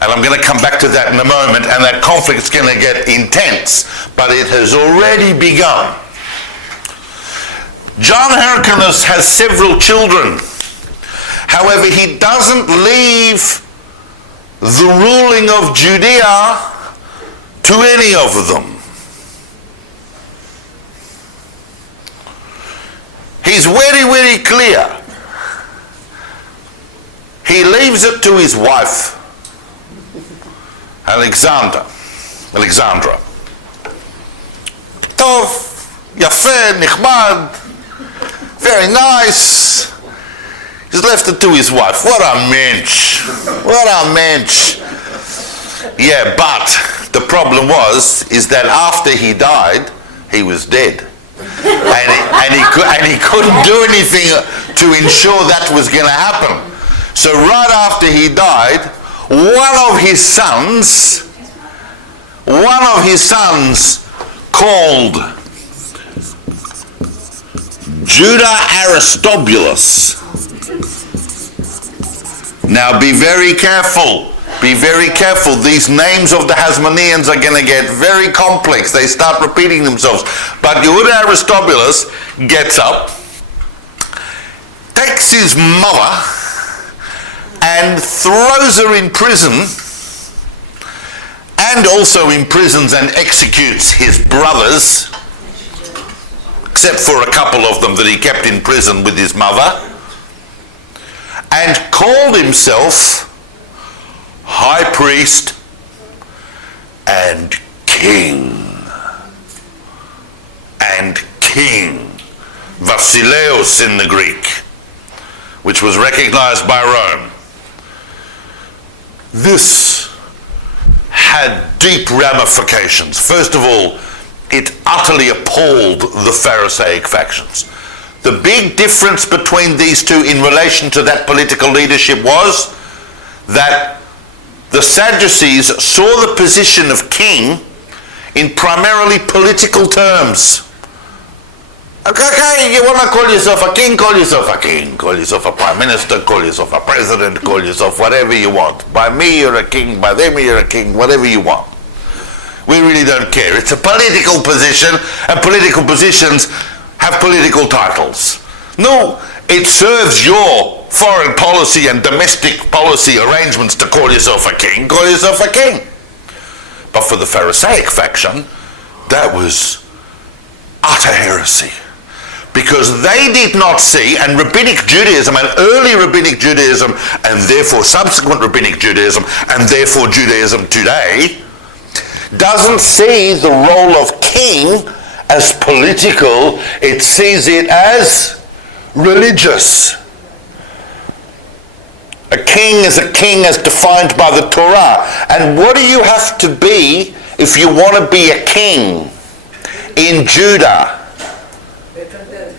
And I'm going to come back to that in a moment, and that conflict is going to get intense, but it has already begun. John Hyrcanus has several children. However, he doesn't leave the ruling of Judea to any of them. He's very, very clear. He leaves it to his wife, Alexandra. Tov, Yafeh, Nichmad, very nice. He's left it to his wife. What a mensch. What a mensch. Yeah, but the problem is that after he died, he was dead. And he couldn't do anything to ensure that was going to happen. So right after he died, one of his sons called Judah Aristobulus. Now be very careful. Be very careful. These names of the Hasmoneans are going to get very complex. They start repeating themselves. But Judah Aristobulus gets up, takes his mother, and throws her in prison, and also imprisons and executes his brothers, except for a couple of them that he kept in prison with his mother, and called himself high priest and king. Basileus in the Greek, which was recognized by Rome. This had deep ramifications. First of all, it utterly appalled the Pharisaic factions. The big difference between these two in relation to that political leadership was that the Sadducees saw the position of king in primarily political terms. Okay, you want to call yourself a king, call yourself a king. Call yourself a prime minister, call yourself a president, call yourself whatever you want. By me you're a king, by them you're a king, whatever you want. We really don't care. It's a political position, and political positions have political titles. No, it serves your foreign policy and domestic policy arrangements to call yourself a king, call yourself a king. But for the Pharisaic faction, that was utter heresy. Because they did not see, and Rabbinic Judaism, and early Rabbinic Judaism, and therefore subsequent Rabbinic Judaism, and therefore Judaism today, doesn't see the role of king as political, it sees it as religious. A king is a king as defined by the Torah. And what do you have to be if you want to be a king in Judah?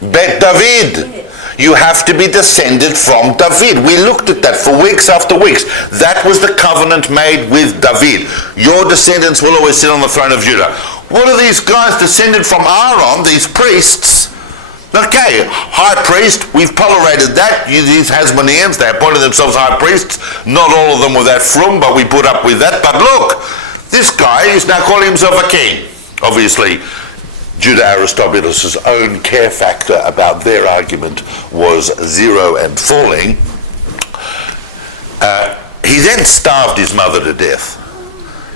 Bet David. You have to be descended from David. We looked at that for weeks after weeks. That was the covenant made with David. Your descendants will always sit on the throne of Judah. What are these guys descended from Aaron, these priests? Okay, high priest, we've tolerated that. These Hasmoneans, they appointed themselves high priests. Not all of them were that frum, but we put up with that. But look, this guy is now calling himself a king. Obviously, Judah Aristobulus' own care factor about their argument was zero and falling. He then starved his mother to death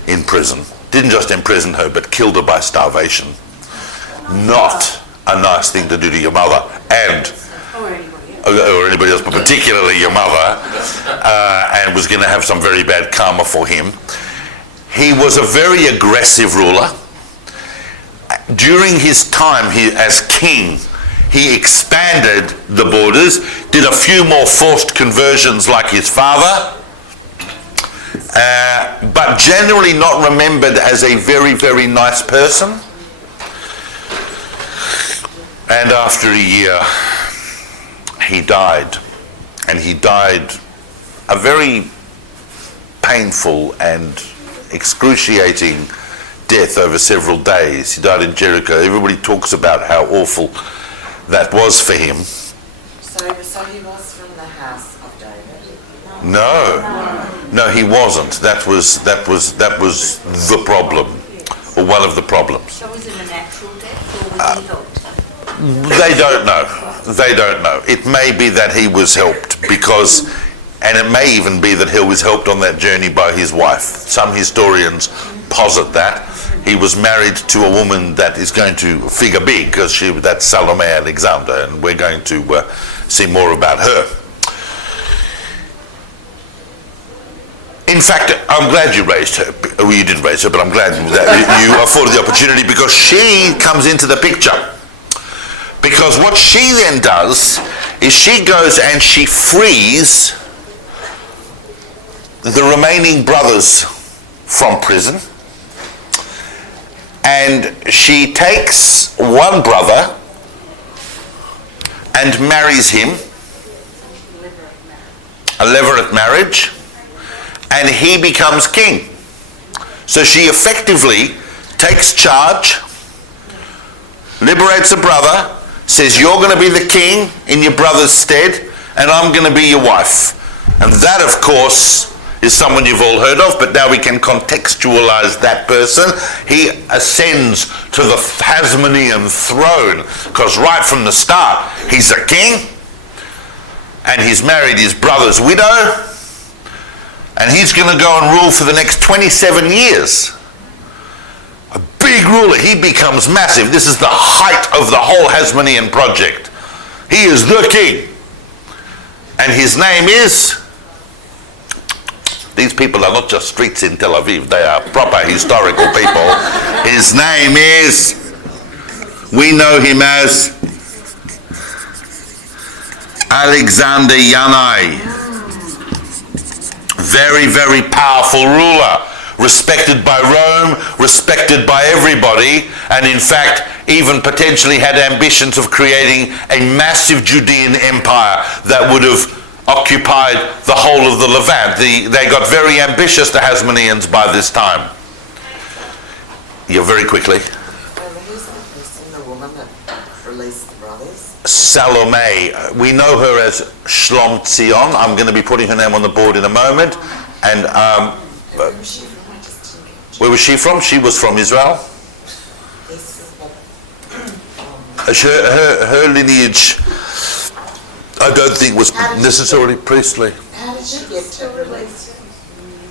in prison. Didn't just imprison her, but killed her by starvation. Not a nice thing to do to your mother, and or anybody else, but particularly your mother, and was going to have some very bad karma for him. He was a very aggressive ruler. During his time as king, he expanded the borders, did a few more forced conversions like his father, but generally not remembered as a very, very nice person. And after a year, he died. And he died a very painful and excruciating death over several days. He died in Jericho. Everybody talks about how awful that was for him. So he was from the house of David? No, he wasn't. That was the problem, or one of the problems. So was it a natural death, or was he hooked? They don't know. They don't know. It may be that he was helped because, and it may even be that he was helped on that journey by his wife. Some historians posit that. He was married to a woman that is going to figure big because that's Salome Alexander, and we're going to see more about her. In fact, I'm glad you raised her. Well, you didn't raise her, but I'm glad that you afforded the opportunity because she comes into the picture. Because what she then does is she goes and she frees the remaining brothers from prison, and she takes one brother and marries him, a levirate marriage, and he becomes king. So she effectively takes charge, liberates a brother, says you're going to be the king in your brother's stead, and I'm going to be your wife. And that, of course, is someone you've all heard of, but now we can contextualize that person. He ascends to the Hasmonean throne, because right from the start, he's a king, and he's married his brother's widow, and he's going to go and rule for the next 27 years. A big ruler. He becomes massive. This is the height of the whole Hasmonean project. He is the king. And his name is... These people are not just streets in Tel Aviv. They are proper historical people. His name is... We know him as... Alexander Yanai. Very, very powerful ruler. Respected by Rome, respected by everybody, and in fact even potentially had ambitions of creating a massive Judean empire that would have occupied the whole of the Levant. They got very ambitious, the Hasmoneans, by this time. Yeah, very quickly. Who's the person, the woman that released the brothers? Salome. We know her as Shlom Tzion. I'm going to be putting her name on the board in a moment. And Where was she from? I just didn't get where was she from? She was from Israel. Her lineage, I don't think was necessarily priestly. How did she get to release?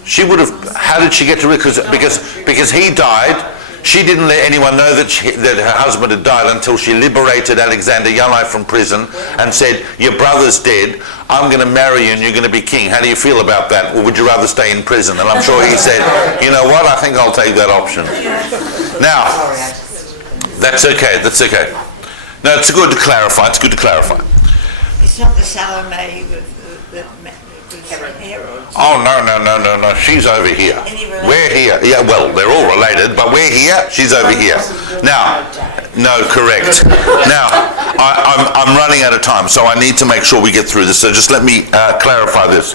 She would have. How did she get to because he died? She didn't let anyone know that her husband had died until she liberated Alexander Yanai from prison and said, "Your brother's dead. I'm going to marry you and you're going to be king. How do you feel about that? Or would you rather stay in prison?" And I'm sure he said, "You know what? I think I'll take that option." Now, that's okay. That's okay. No, it's good to clarify. It's good to clarify. It's not the Salome with Herod. Oh, no. She's over here. We're here. Yeah, well, they're all related, but we're here. She's over here. Now, no, correct. Now, I'm running out of time, so I need to make sure we get through this. So just let me clarify this.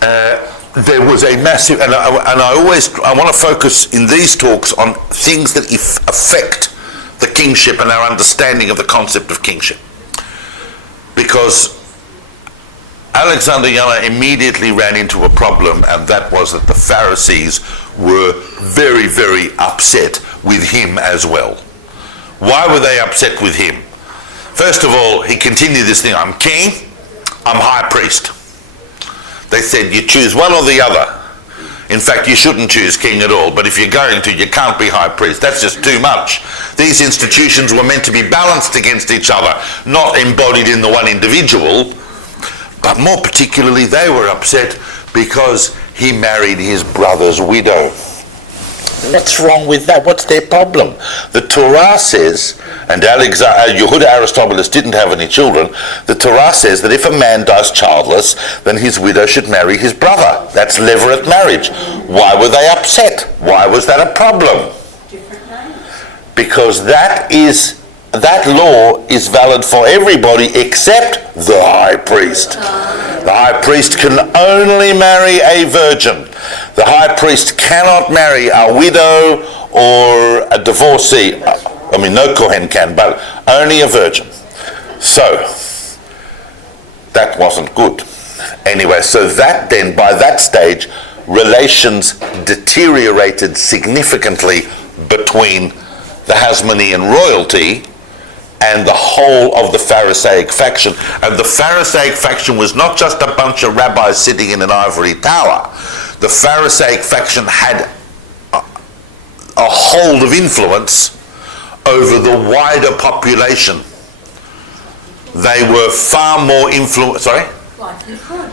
There was a massive, and I want to focus in these talks on things that affect the kingship and our understanding of the concept of kingship. Because Alexander Yanai immediately ran into a problem, and that was that the Pharisees were very, very upset with him as well. Why were they upset with him? First of all, he continued this thing, I'm king, I'm high priest. They said, you choose one or the other. In fact, you shouldn't choose king at all, but if you're going to, you can't be high priest. That's just too much. These institutions were meant to be balanced against each other, not embodied in the one individual. But more particularly, they were upset because he married his brother's widow. What's wrong with that? What's their problem? The Torah says, and Yehuda Aristobulus didn't have any children, the Torah says that if a man dies childless, then his widow should marry his brother. That's levirate marriage. Why were they upset? Why was that a problem? Because that law is valid for everybody except the high priest. The high priest can only marry a virgin. The high priest cannot marry a widow or a divorcee. I mean, no Kohen can, but only a virgin. So, that wasn't good. Anyway, so that then, by that stage, relations deteriorated significantly between the Hasmonean royalty and the whole of the Pharisaic faction. And the Pharisaic faction was not just a bunch of rabbis sitting in an ivory tower. The Pharisaic faction had a hold of influence over the wider population. They were far more influential. Sorry? Like Likud.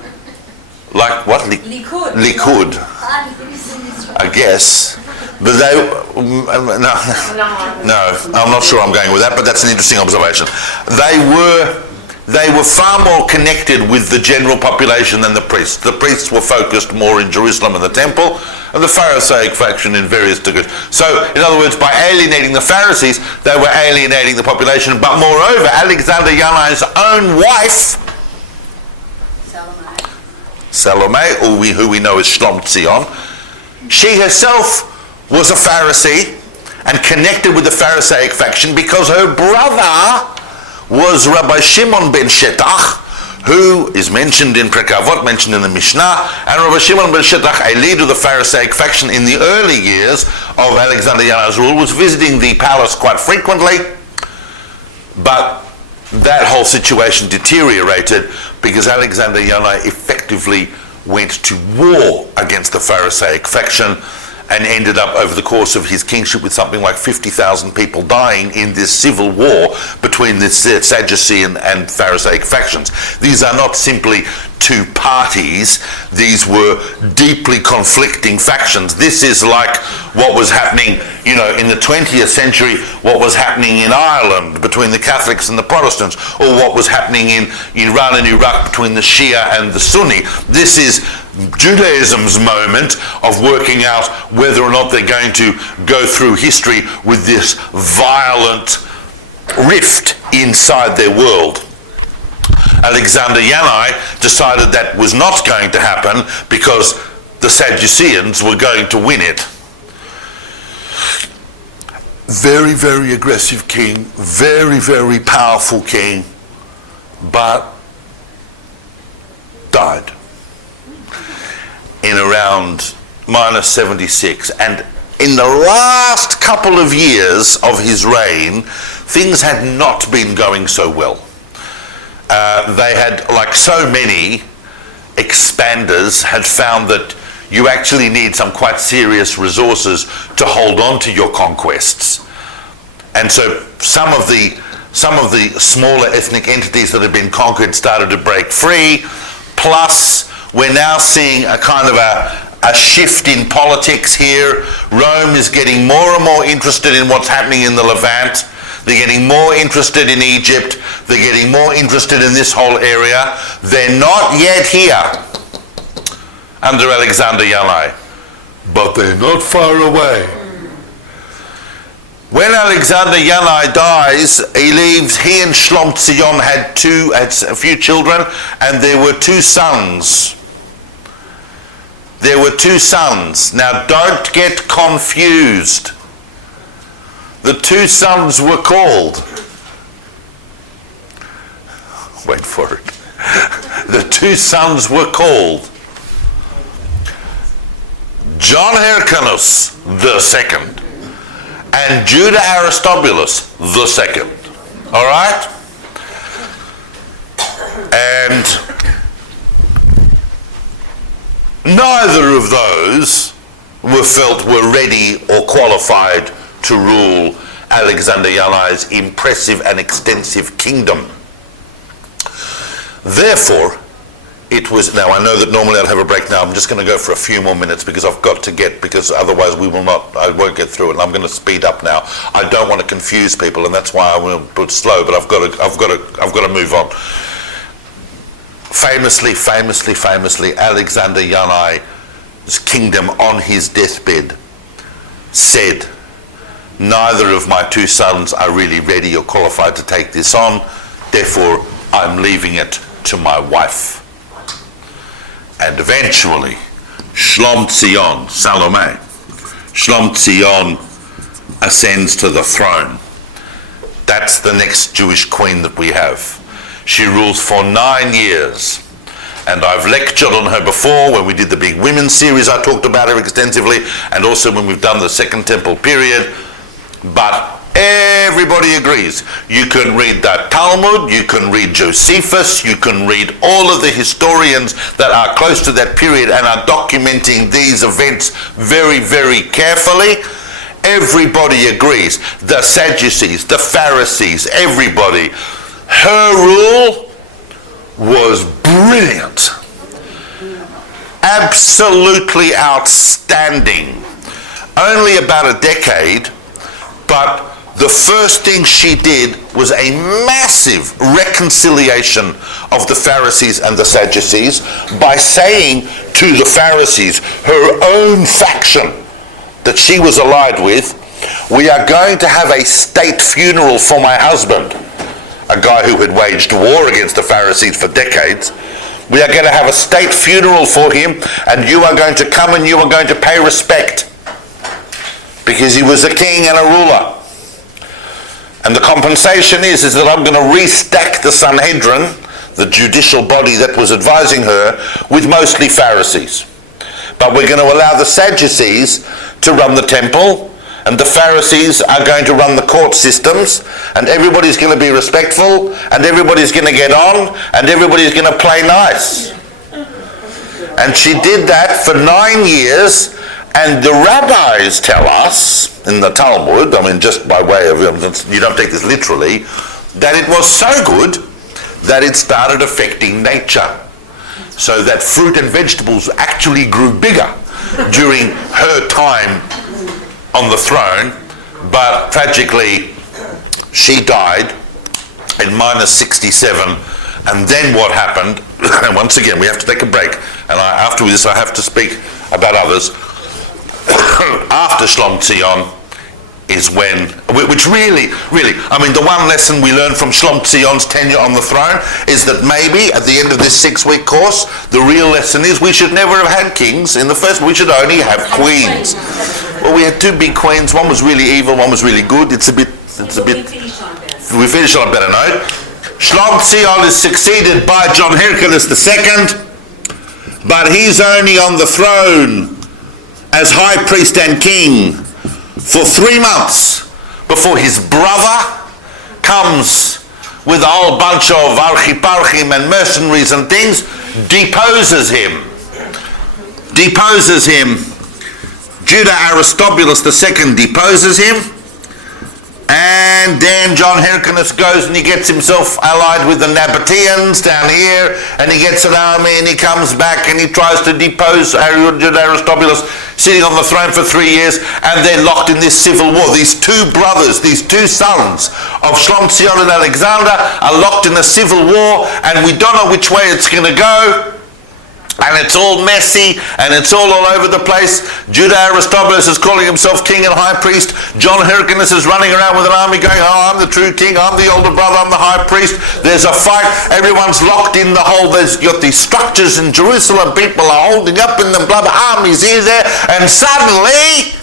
Like what? Likud. Likud, I guess. But they, no, I'm not sure I'm going with that, but that's an interesting observation. They were far more connected with the general population than the priests. The priests were focused more in Jerusalem and the temple, and the Pharisaic faction in various degrees. So, in other words, by alienating the Pharisees, they were alienating the population. But moreover, Alexander Yanai's own wife, Salome, who we know as Shlom Tzion, she herself was a Pharisee and connected with the Pharisaic faction because her brother was Rabbi Shimon ben Shetach, who is mentioned in Prekavot, mentioned in the Mishnah, and Rabbi Shimon ben Shetach, a leader of the Pharisaic faction in the early years of Alexander Yanai's rule, was visiting the palace quite frequently, but that whole situation deteriorated because Alexander Yanai effectively went to war against the Pharisaic faction and ended up over the course of his kingship with something like 50,000 people dying in this civil war between the Sadducean and Pharisaic factions. These are not simply two parties, these were deeply conflicting factions. This is like what was happening, in the 20th century, what was happening in Ireland between the Catholics and the Protestants, or what was happening in Iran and Iraq between the Shia and the Sunni. This is Judaism's moment of working out whether or not they're going to go through history with this violent rift inside their world. Alexander Yanai decided that was not going to happen because the Sadduceans were going to win it. Very, very aggressive king, very, very powerful king, but died in around minus 76. And in the last couple of years of his reign, things had not been going so well. They had, like so many expanders, had found that you actually need some quite serious resources to hold on to your conquests. And so some of the smaller ethnic entities that had been conquered started to break free. Plus, we're now seeing a kind of a shift in politics here. Rome is getting more and more interested in what's happening in the Levant. They're getting more interested in Egypt. They're getting more interested in this whole area. They're not yet here under Alexander Yanai, but they're not far away. When Alexander Yanai dies, he and Shlom Tzion had a few children, and there were two sons. There were two sons. Now don't get confused. The two sons were called, wait for it, the two sons were called John Hyrcanus the second and Judah Aristobulus the second. All right? And neither of those were ready or qualified to rule Alexander Yanai's impressive and extensive kingdom. Therefore, now I know that normally I'll have a break now. I'm just going to go for a few more minutes because because otherwise I won't get through it, and I'm going to speed up now. I don't want to confuse people, and that's why I will put slow, but I've got to move on. Famously, Alexander Yanai's kingdom on his deathbed said, neither of my two sons are really ready or qualified to take this on, therefore I'm leaving it to my wife. And eventually, Shlom Tzion, Salome, Shlom Tzion ascends to the throne. That's the next Jewish queen that we have. She rules for 9 years. And I've lectured on her before when we did the big women's series. I talked about her extensively, and also when we've done the Second Temple period. But Everybody agrees. You can read the Talmud, you can read Josephus, you can read all of the historians that are close to that period and are documenting these events very, very carefully. Everybody agrees. The Sadducees, the Pharisees, everybody. Her rule was brilliant. Absolutely outstanding. Only about a decade, but the first thing she did was a massive reconciliation of the Pharisees and the Sadducees by saying to the Pharisees, her own faction that she was allied with, we are going to have a state funeral for my husband, a guy who had waged war against the Pharisees for decades. We are going to have a state funeral for him, and you are going to come and you are going to pay respect, because he was a king and a ruler. And the compensation is that I'm going to restack the Sanhedrin, the judicial body that was advising her, with mostly Pharisees. But we're going to allow the Sadducees to run the temple, and the Pharisees are going to run the court systems, and everybody's going to be respectful, and everybody's going to get on, and everybody's going to play nice. And she did that for 9 years, and the rabbis tell us, in the Talmud, I mean just by way of, you don't take this literally, that it was so good that it started affecting nature. So that fruit and vegetables actually grew bigger during her time on the throne, but tragically she died in minus 67, and then what happened, and once again we have to take a break, and after this I have to speak about others. After Shlom Tzion is when, which really, I mean, the one lesson we learn from Shlom Tzion's tenure on the throne is that maybe at the end of this 6-week course, the real lesson is we should never have had kings in the first, we should only have queens. Well, we had 2 big queens, one was really evil, one was really good. We finished on a better note. Shlom Tzion is succeeded by John Hyrcanus II, but he's only on the throne as high priest and king for 3 months before his brother comes with a whole bunch of archiparchim and mercenaries and things, deposes him. Judah Aristobulus II deposes him, and then John Hyrcanus goes and he gets himself allied with the Nabateans down here, and he gets an army and he comes back and he tries to depose Judah Aristobulus, sitting on the throne for 3 years, and they're locked in this civil war. These 2 brothers, these 2 sons of Shlom Tzion and Alexander are locked in a civil war, and we don't know which way it's going to go. And it's all messy, and it's all over the place. Judah Aristobulus is calling himself king and high priest. John Hyrcanus is running around with an army going, oh, I'm the true king, I'm the older brother, I'm the high priest. There's a fight, everyone's locked in the hole. There's got these structures in Jerusalem, people are holding up in them, blah, blah, armies here, there, and suddenly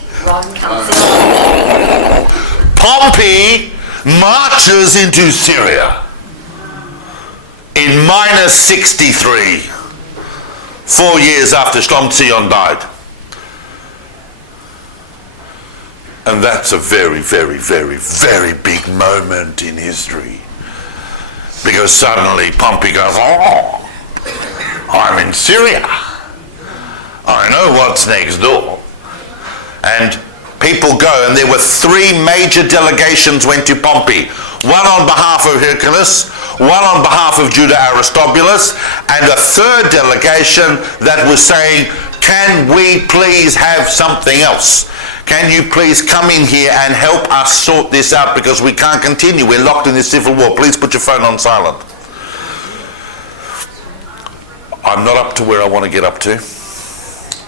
Pompey marches into Syria in minus 63. 4 years after Shlom Tzion died. And that's a very, very, very, very big moment in history. Because suddenly Pompey goes, oh, I'm in Syria. I know what's next door. And people go, and there were 3 major delegations went to Pompey. One on behalf of Hyrcanus, one on behalf of Judah Aristobulus, and a 3rd delegation that was saying, can we please have something else? Can you please come in here and help us sort this out, because we can't continue, we're locked in this civil war. Please put your phone on silent. I'm not up to where I want to get up to.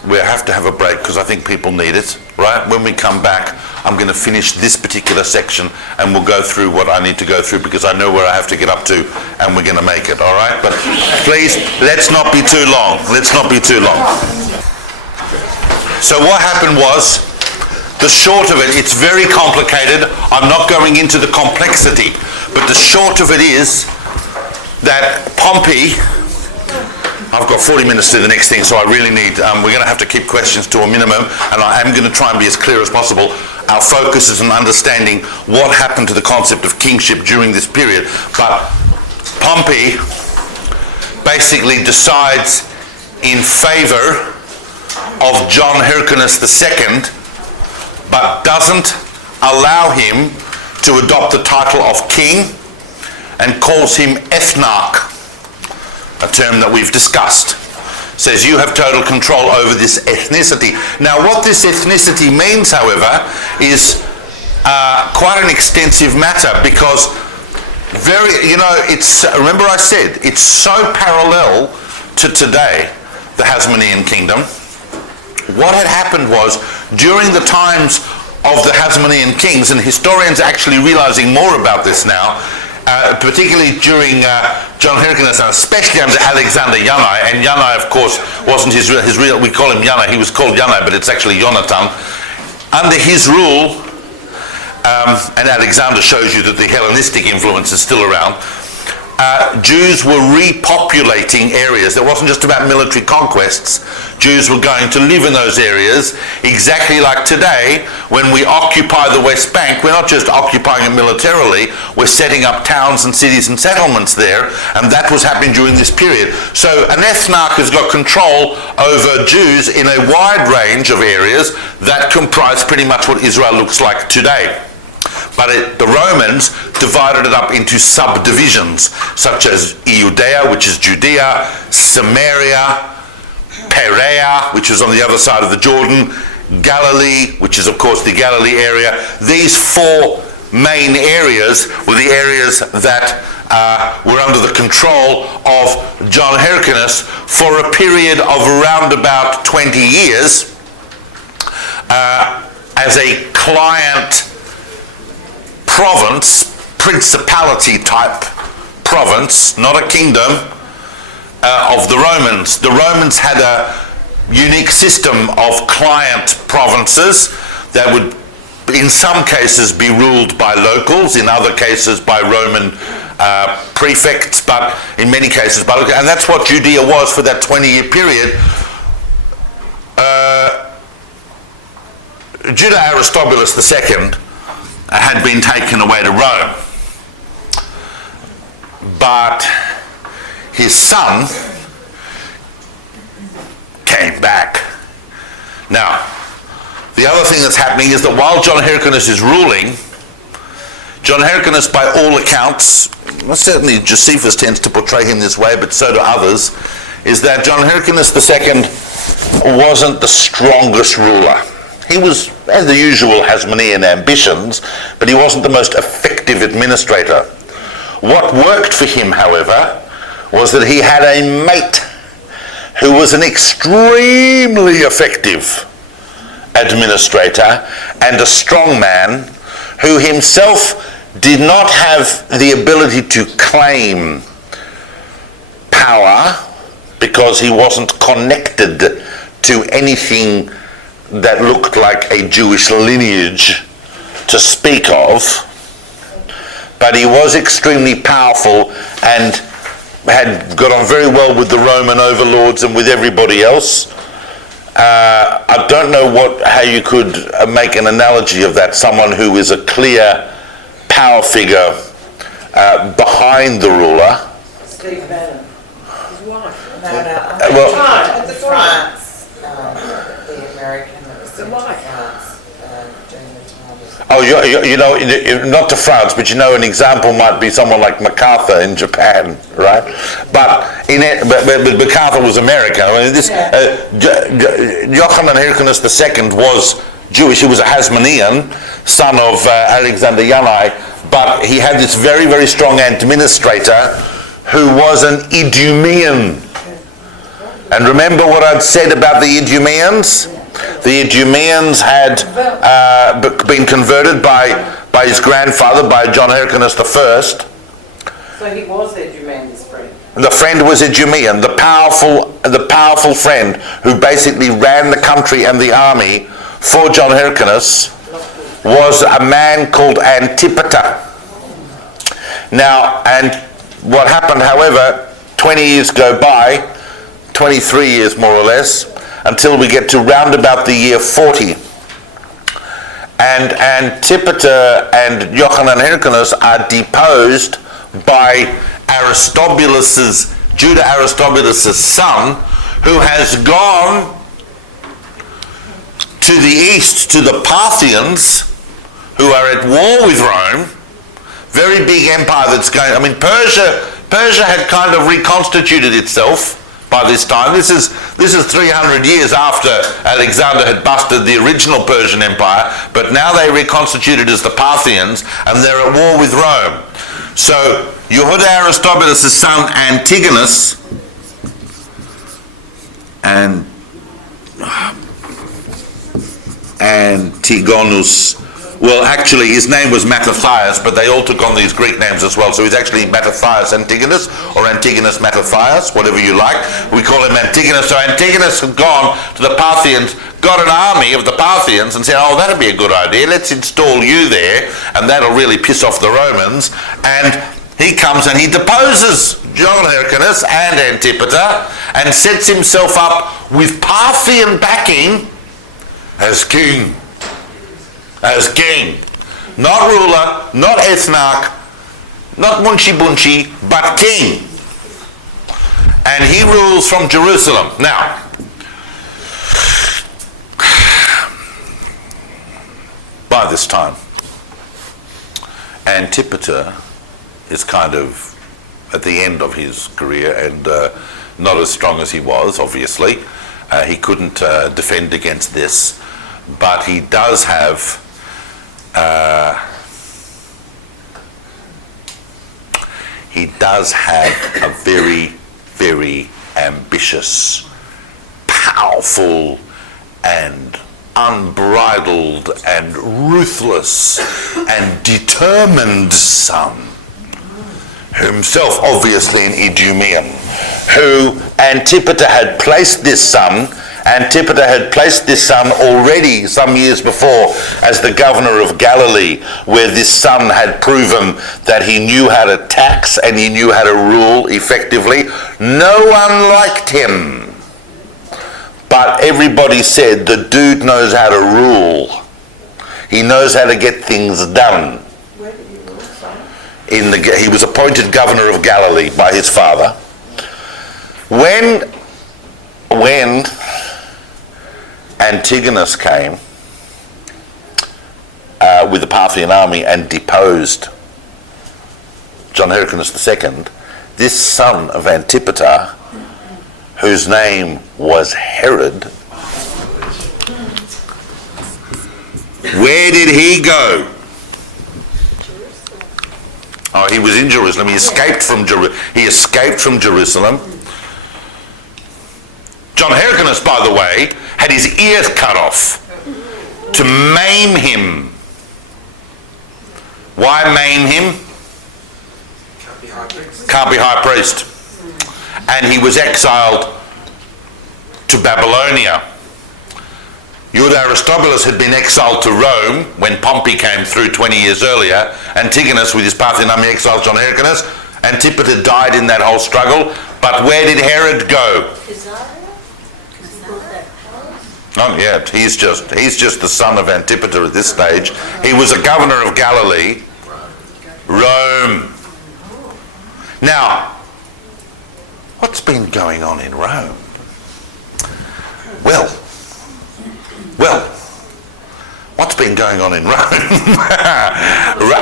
We have to have a break because I think people need it, right? When we come back, I'm going to finish this particular section and we'll go through what I need to go through, because I know where I have to get up to, and we're going to make it, all right? But please, let's not be too long. So what happened was, the short of it, it's very complicated. I'm not going into the complexity, but the short of it is that Pompey I've got 40 minutes to do the next thing, so I really need, we're going to have to keep questions to a minimum, and I am going to try and be as clear as possible. Our focus is on understanding what happened to the concept of kingship during this period. But Pompey basically decides in favour of John Hyrcanus II, but doesn't allow him to adopt the title of king, and calls him ethnarch, a term that we've discussed. Says you have total control over this ethnicity. Now what this ethnicity means, however, is quite an extensive matter, because remember I said, it's so parallel to today, the Hasmonean kingdom. What had happened was, during the times of the Hasmonean kings, and historians are actually realizing more about this now, particularly during John Hyrcanus, and especially under Alexander Yanai, and Yanai, of course, wasn't his real, we call him Yanai, he was called Yanai, but it's actually Jonathan. Under his rule, and Alexander shows you that the Hellenistic influence is still around, Jews were repopulating areas. It wasn't just about military conquests. Jews were going to live in those areas, exactly like today, when we occupy the West Bank. We're not just occupying it militarily, we're setting up towns and cities and settlements there, and that was happening during this period. So an ethnarch has got control over Jews in a wide range of areas that comprise pretty much what Israel looks like today. But the Romans divided it up into subdivisions, such as Judea, which is Judea, Samaria, Perea, which is on the other side of the Jordan, Galilee, which is of course the Galilee area. These four main areas were the areas that were under the control of John Hyrcanus for a period of around about 20 years as a client province, principality type province, not a kingdom, of the Romans. The Romans had a unique system of client provinces that would in some cases be ruled by locals, in other cases by Roman prefects, but in many cases by locals. And that's what Judea was for that 20-year period. Judah Aristobulus II had been taken away to Rome, but his son came back. Now, the other thing that's happening is that while John Hyrcanus is ruling, John Hyrcanus, by all accounts, well, certainly Josephus tends to portray him this way, but so do others, is that John Hyrcanus II wasn't the strongest ruler. He was, as the usual, Hasmonean ambitions, but he wasn't the most effective administrator. What worked for him, however, was that he had a mate who was an extremely effective administrator and a strong man who himself did not have the ability to claim power because he wasn't connected to anything that looked like a Jewish lineage to speak of, but he was extremely powerful and had got on very well with the Roman overlords and with everybody else. I don't know how you could make an analogy of that, someone who is a clear power figure behind the ruler. Steve Bannon, his wife. At the France, the American that was sent to France during the time. Not to France, but an example might be someone like MacArthur in Japan, right? But MacArthur was American. I mean, Johann Hyrcanus II was Jewish. He was a Hasmonean, son of Alexander Yanai, but he had this very, very strong administrator who was an Idumean. And remember what I'd said about the Idumeans? The Idumeans had been converted by his grandfather, by John Hyrcanus I. So he was Idumean's friend. The friend was Idumean, the powerful friend who basically ran the country and the army for John Hyrcanus was a man called Antipater. Now, and what happened, however, 20 years go by, 23 years more or less, until we get to round about the year 40. And Antipater and Johannan Hyrcanus are deposed by Judah Aristobulus' son, who has gone to the east to the Parthians, who are at war with Rome. Very big empire that's going. I mean, Persia had kind of reconstituted itself by this time. This is 300 years after Alexander had busted the original Persian Empire, but now they reconstituted as the Parthians, and they're at war with Rome. So Yehuda Aristobulus' son Antigonus Antigonus, well, actually his name was Mattathias, but they all took on these Greek names as well, so he's actually Mattathias Antigonus, or Antigonus Mattathias, whatever you like. We call him Antigonus. So Antigonus had gone to the Parthians, got an army of the Parthians, and said, oh, that'd be a good idea, let's install you there, and that'll really piss off the Romans. And he comes and he deposes John Hyrcanus and Antipater, and sets himself up with Parthian backing as king. As king. Not ruler, not ethnarch, not munchi bunchi, but king. And he rules from Jerusalem. Now, by this time, Antipater is kind of at the end of his career, and not as strong as he was, obviously. He couldn't defend against this, but he does have a very, very ambitious, powerful, and unbridled and ruthless and determined son, himself obviously an Idumean, who Antipater had placed this son already some years before as the governor of Galilee, where this son had proven that he knew how to tax and he knew how to rule effectively. No one liked him, but everybody said the dude knows how to rule. He knows how to get things done. Where did he rule from? He was appointed governor of Galilee by his father. When Antigonus came with the Parthian army and deposed John Hyrcanus II, this son of Antipater, whose name was Herod, where did he go? Oh, he was in Jerusalem. He escaped from Jerusalem. John Hyrcanus, by the way, had his ears cut off to maim him. Why maim him? Can't be high priest. And he was exiled to Babylonia. Yehuda Aristobulus had been exiled to Rome when Pompey came through 20 years earlier. Antigonus, with his Parthian army, exiled John Hyrcanus. Antipater died in that whole struggle. But where did Herod go? Oh yeah, he's just the son of Antipater at this stage. He was a governor of Galilee, Rome. Now, what's been going on in Rome? Well, what's been going on in Rome?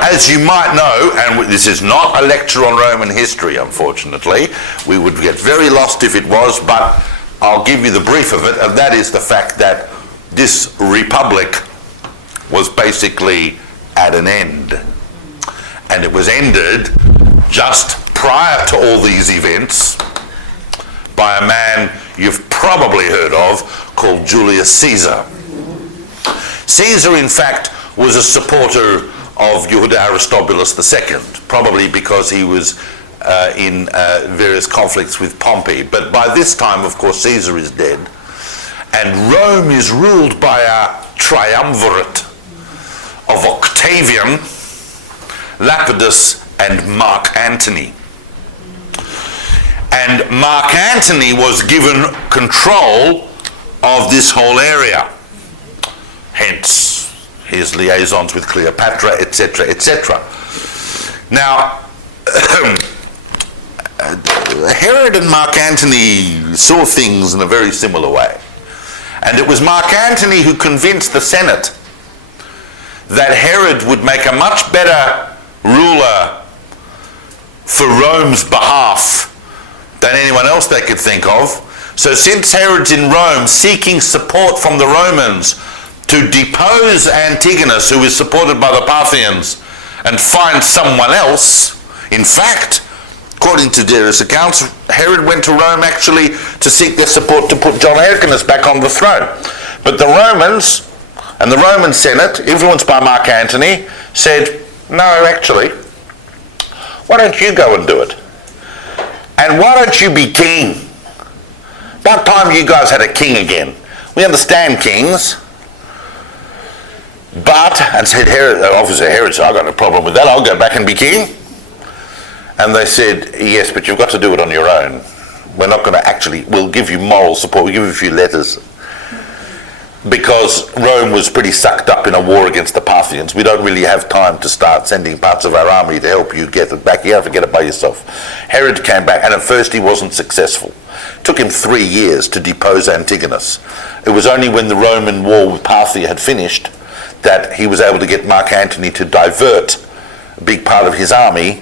As you might know, and this is not a lecture on Roman history, unfortunately. We would get very lost if it was, but I'll give you the brief of it, and that is the fact that this republic was basically at an end. And it was ended just prior to all these events by a man you've probably heard of called Julius Caesar. Caesar, in fact, was a supporter of Yehuda Aristobulus II, probably because he was in various conflicts with Pompey. But by this time, of course, Caesar is dead, and Rome is ruled by a triumvirate of Octavian, Lapidus, and Mark Antony. And Mark Antony was given control of this whole area. Hence his liaisons with Cleopatra, etc., etc. Now, Herod and Mark Antony saw things in a very similar way. And it was Mark Antony who convinced the Senate that Herod would make a much better ruler for Rome's behalf than anyone else they could think of. So since Herod's in Rome seeking support from the Romans to depose Antigonus, who is supported by the Parthians, and find someone else, in fact, according to various accounts, Herod went to Rome actually to seek their support to put John Hyrcanus back on the throne. But the Romans and the Roman Senate, influenced by Mark Antony, said, no, actually, why don't you go and do it? And why don't you be king? About time you guys had a king again. We understand kings. But, and said Herod, obviously Herod said, I've got no problem with that, I'll go back and be king. And they said, yes, but you've got to do it on your own. We're not going to actually, we'll give you moral support, we'll give you a few letters. Because Rome was pretty sucked up in a war against the Parthians. We don't really have time to start sending parts of our army to help you get it back. You have to get it by yourself. Herod came back, and at first he wasn't successful. It took him 3 years to depose Antigonus. It was only when the Roman war with Parthia had finished that he was able to get Mark Antony to divert a big part of his army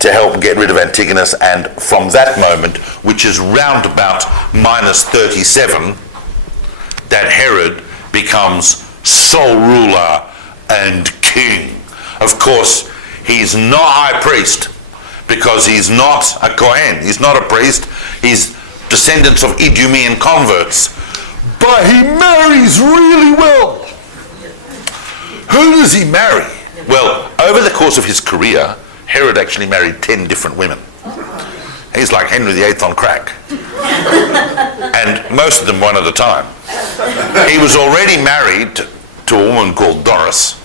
to help get rid of Antigonus, and from that moment, which is round about minus 37, that Herod becomes sole ruler and king. Of course, he's not high priest because he's not a Kohen, he's not a priest, he's descendants of Idumean converts, but he marries really well. Who does he marry? Well, over the course of his career, Herod actually married 10 different women. He's like Henry VIII on crack. And most of them one at a time. He was already married to a woman called Doris,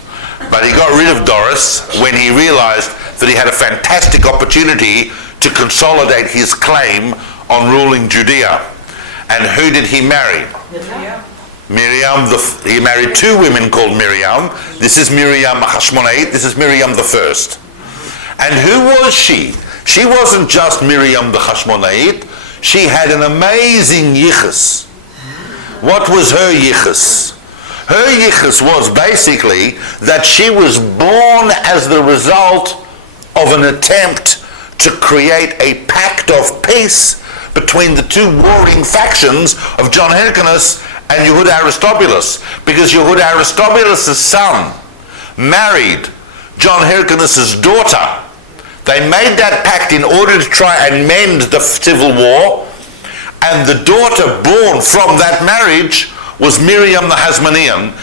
but he got rid of Doris when he realized that he had a fantastic opportunity to consolidate his claim on ruling Judea. And who did he marry? Miriam. He married 2 women called Miriam. This is Miriam Hasmonean, this is Miriam the First. And who was she? She wasn't just Miriam the Hasmonean. She had an amazing yichus. What was her yichus? Her yichus was basically that she was born as the result of an attempt to create a pact of peace between the 2 warring factions of John Hyrcanus and Yehuda Aristobulus, because Yehuda Aristobulus' son married John Hyrcanus' daughter. They made that pact in order to try and mend the civil war, and the daughter born from that marriage was Miriam the Hasmonean.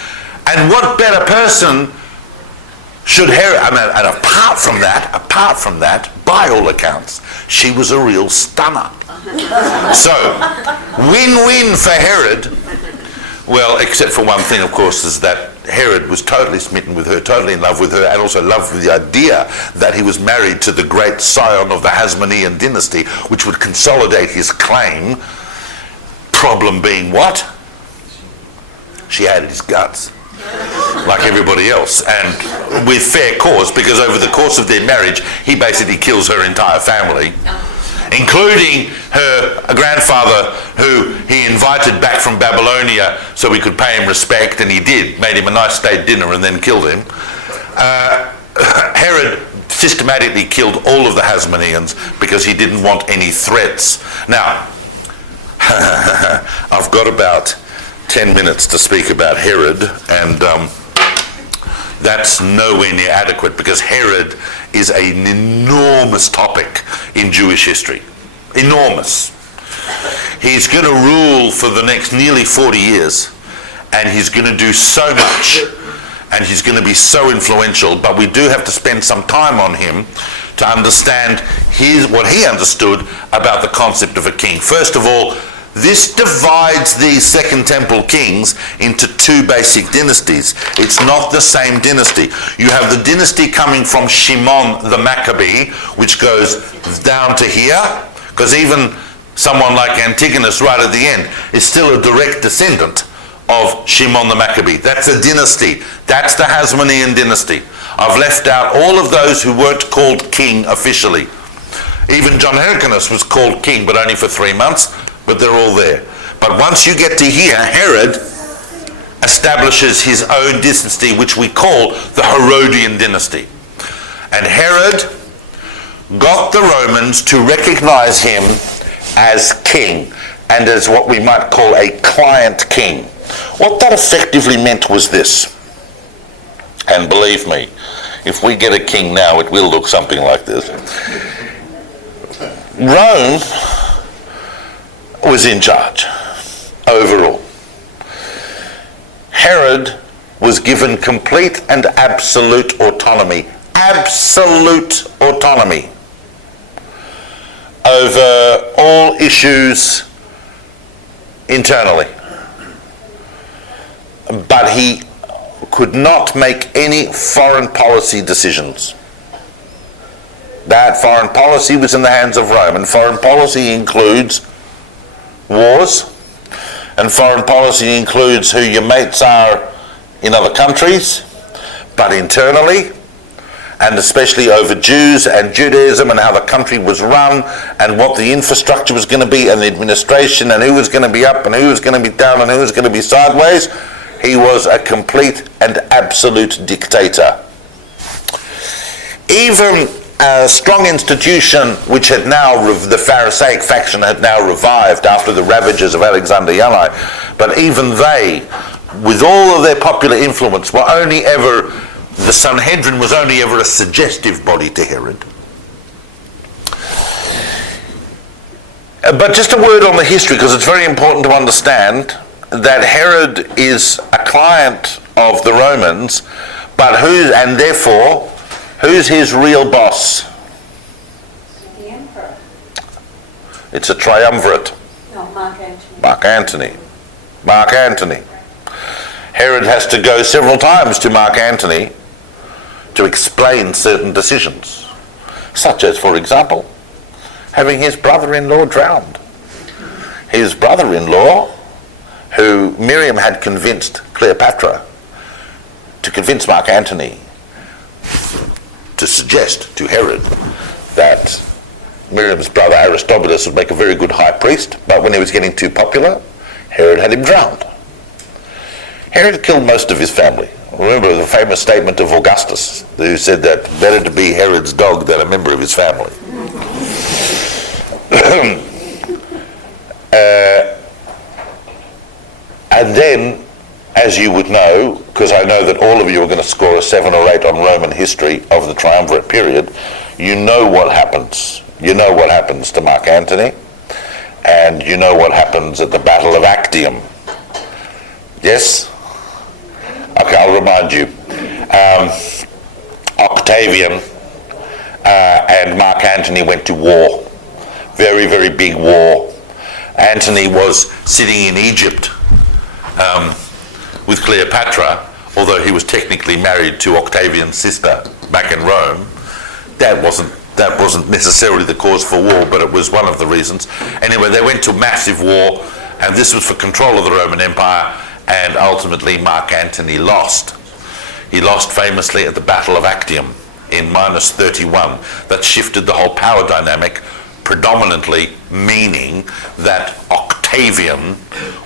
And what better person should Herod, and apart from that, by all accounts, she was a real stunner. So, win-win for Herod. Well, except for one thing, of course, is that Herod was totally smitten with her, totally in love with her, and also loved with the idea that he was married to the great scion of the Hasmonean dynasty, which would consolidate his claim. Problem being what? She hated his guts, like everybody else, and with fair cause, because over the course of their marriage, he basically kills her entire family, including her grandfather, who he invited back from Babylonia so he could pay him respect, and he did, made him a nice state dinner and then killed him. Herod systematically killed all of the Hasmoneans because he didn't want any threats. Now, I've got about 10 minutes to speak about Herod, and that's nowhere near adequate, because Herod is an enormous topic in Jewish history. Enormous. He's going to rule for the next nearly 40 years, and he's going to do so much, and he's going to be so influential, but we do have to spend some time on him to understand what he understood about the concept of a king. First of all, this divides these Second Temple kings into 2 basic dynasties. It's not the same dynasty. You have the dynasty coming from Shimon the Maccabee, which goes down to here, because even someone like Antigonus right at the end is still a direct descendant of Shimon the Maccabee. That's a dynasty. That's the Hasmonean dynasty. I've left out all of those who weren't called king officially. Even John Hyrcanus was called king, but only for 3 months, but they're all there. But once you get to here, Herod establishes his own dynasty, which we call the Herodian dynasty. And Herod got the Romans to recognize him as king, and as what we might call a client king. What that effectively meant was this, and believe me, if we get a king now, it will look something like this. Rome was in charge overall. Herod was given complete and absolute autonomy over all issues internally. But he could not make any foreign policy decisions. That foreign policy was in the hands of Rome, and foreign policy includes wars, and foreign policy includes who your mates are in other countries, but internally, and especially over Jews and Judaism and how the country was run and what the infrastructure was going to be and the administration and who was going to be up and who was going to be down and who was going to be sideways. He was a complete and absolute dictator. Even a strong institution which had now, the Pharisaic faction had now revived after the ravages of Alexander Yanai, but even they, with all of their popular influence, were only ever, the Sanhedrin was only ever a suggestive body to Herod. But just a word on the history, because it's very important to understand that Herod is a client of the Romans, but who's his real boss? The emperor. It's a triumvirate. No, Mark Antony. Mark Antony. Herod has to go several times to Mark Antony to explain certain decisions, such as, for example, having his brother-in-law drowned. His brother-in-law, who Miriam had convinced Cleopatra to convince Mark Antony to suggest to Herod that Miriam's brother Aristobulus would make a very good high priest, but when he was getting too popular, Herod had him drowned. Herod killed most of his family. Remember the famous statement of Augustus, who said that better to be Herod's dog than a member of his family. And then, as you would know, because I know that all of you are going to score a 7 or 8 on Roman history of the triumvirate period, you know what happens. You know what happens to Mark Antony, and you know what happens at the Battle of Actium. Yes? Okay, I'll remind you. Octavian and Mark Antony went to war. Very, very big war. Antony was sitting in Egypt with Cleopatra, although he was technically married to Octavian's sister back in Rome. That wasn't necessarily the cause for war, but it was one of the reasons. Anyway, they went to massive war, and this was for control of the Roman Empire, and ultimately Mark Antony lost. He lost famously at the Battle of Actium in -31. That shifted the whole power dynamic, predominantly meaning that Octavian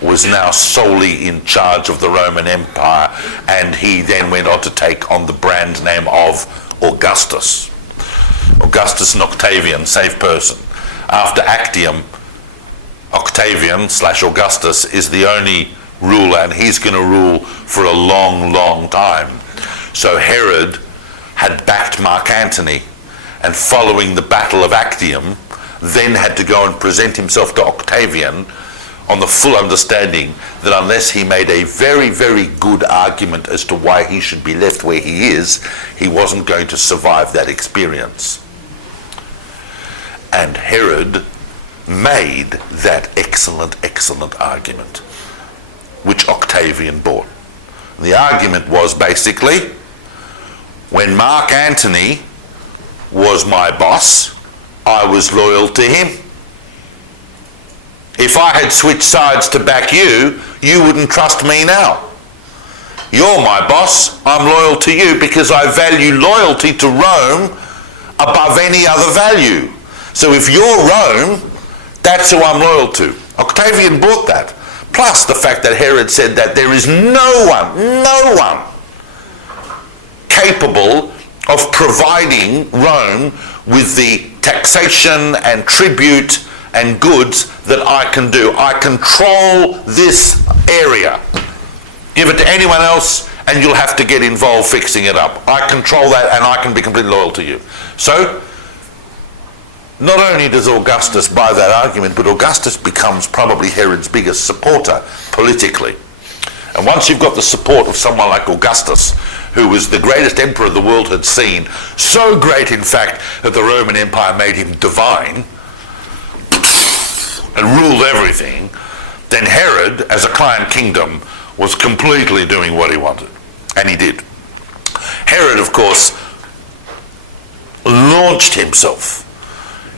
was now solely in charge of the Roman Empire, and he then went on to take on the brand name of Augustus. Augustus and Octavian, same person. After Actium, Octavian/Augustus is the only ruler, and he's going to rule for a long, long time. So Herod had backed Mark Antony, and following the Battle of Actium, then had to go and present himself to Octavian on the full understanding that unless he made a very, very good argument as to why he should be left where he is, he wasn't going to survive that experience. And Herod made that excellent, excellent argument, which Octavian bought. The argument was basically, when Mark Antony was my boss, I was loyal to him. If I had switched sides to back you, you wouldn't trust me now. You're my boss, I'm loyal to you because I value loyalty to Rome above any other value. So if you're Rome, that's who I'm loyal to. Octavian brought that. Plus the fact that Herod said that there is no one capable of providing Rome with the taxation and tribute and goods that I can do. I control this area. Give it to anyone else and you'll have to get involved fixing it up. I control that and I can be completely loyal to you. So, not only does Augustus buy that argument, but Augustus becomes probably Herod's biggest supporter politically. And once you've got the support of someone like Augustus, who was the greatest emperor the world had seen, so great in fact that the Roman Empire made him divine and ruled everything, then Herod, as a client kingdom, was completely doing what he wanted. And he did. Herod, of course, launched himself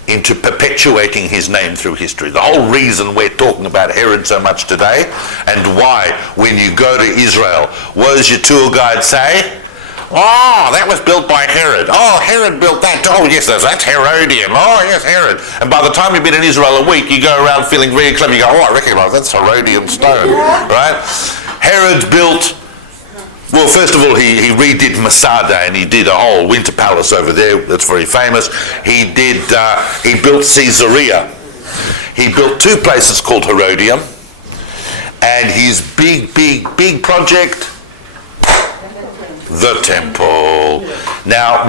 into perpetuating his name through history. The whole reason we're talking about Herod so much today, and why when you go to Israel, what does your tour guide say? Oh, that was built by Herod. Oh, Herod built that. Oh, yes, that's Herodian. Oh, yes, Herod. And by the time you've been in Israel a week, you go around feeling very clever. You go, oh, I recognise that's Herodian stone, right? Herod built, well, first of all, he redid Masada, and he did a whole winter palace over there that's very famous. He built Caesarea. He built two places called Herodian, and his big project, the temple. Now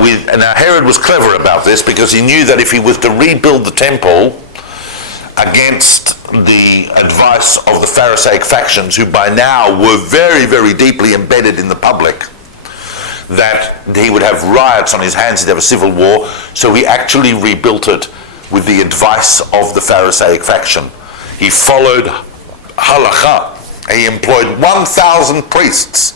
Herod was clever about this because he knew that if he was to rebuild the temple against the advice of the Pharisaic factions, who by now were very, very deeply embedded in the public, that he would have riots on his hands, he'd have a civil war. So he actually rebuilt it with the advice of the Pharisaic faction. He followed halakha. He employed 1,000 priests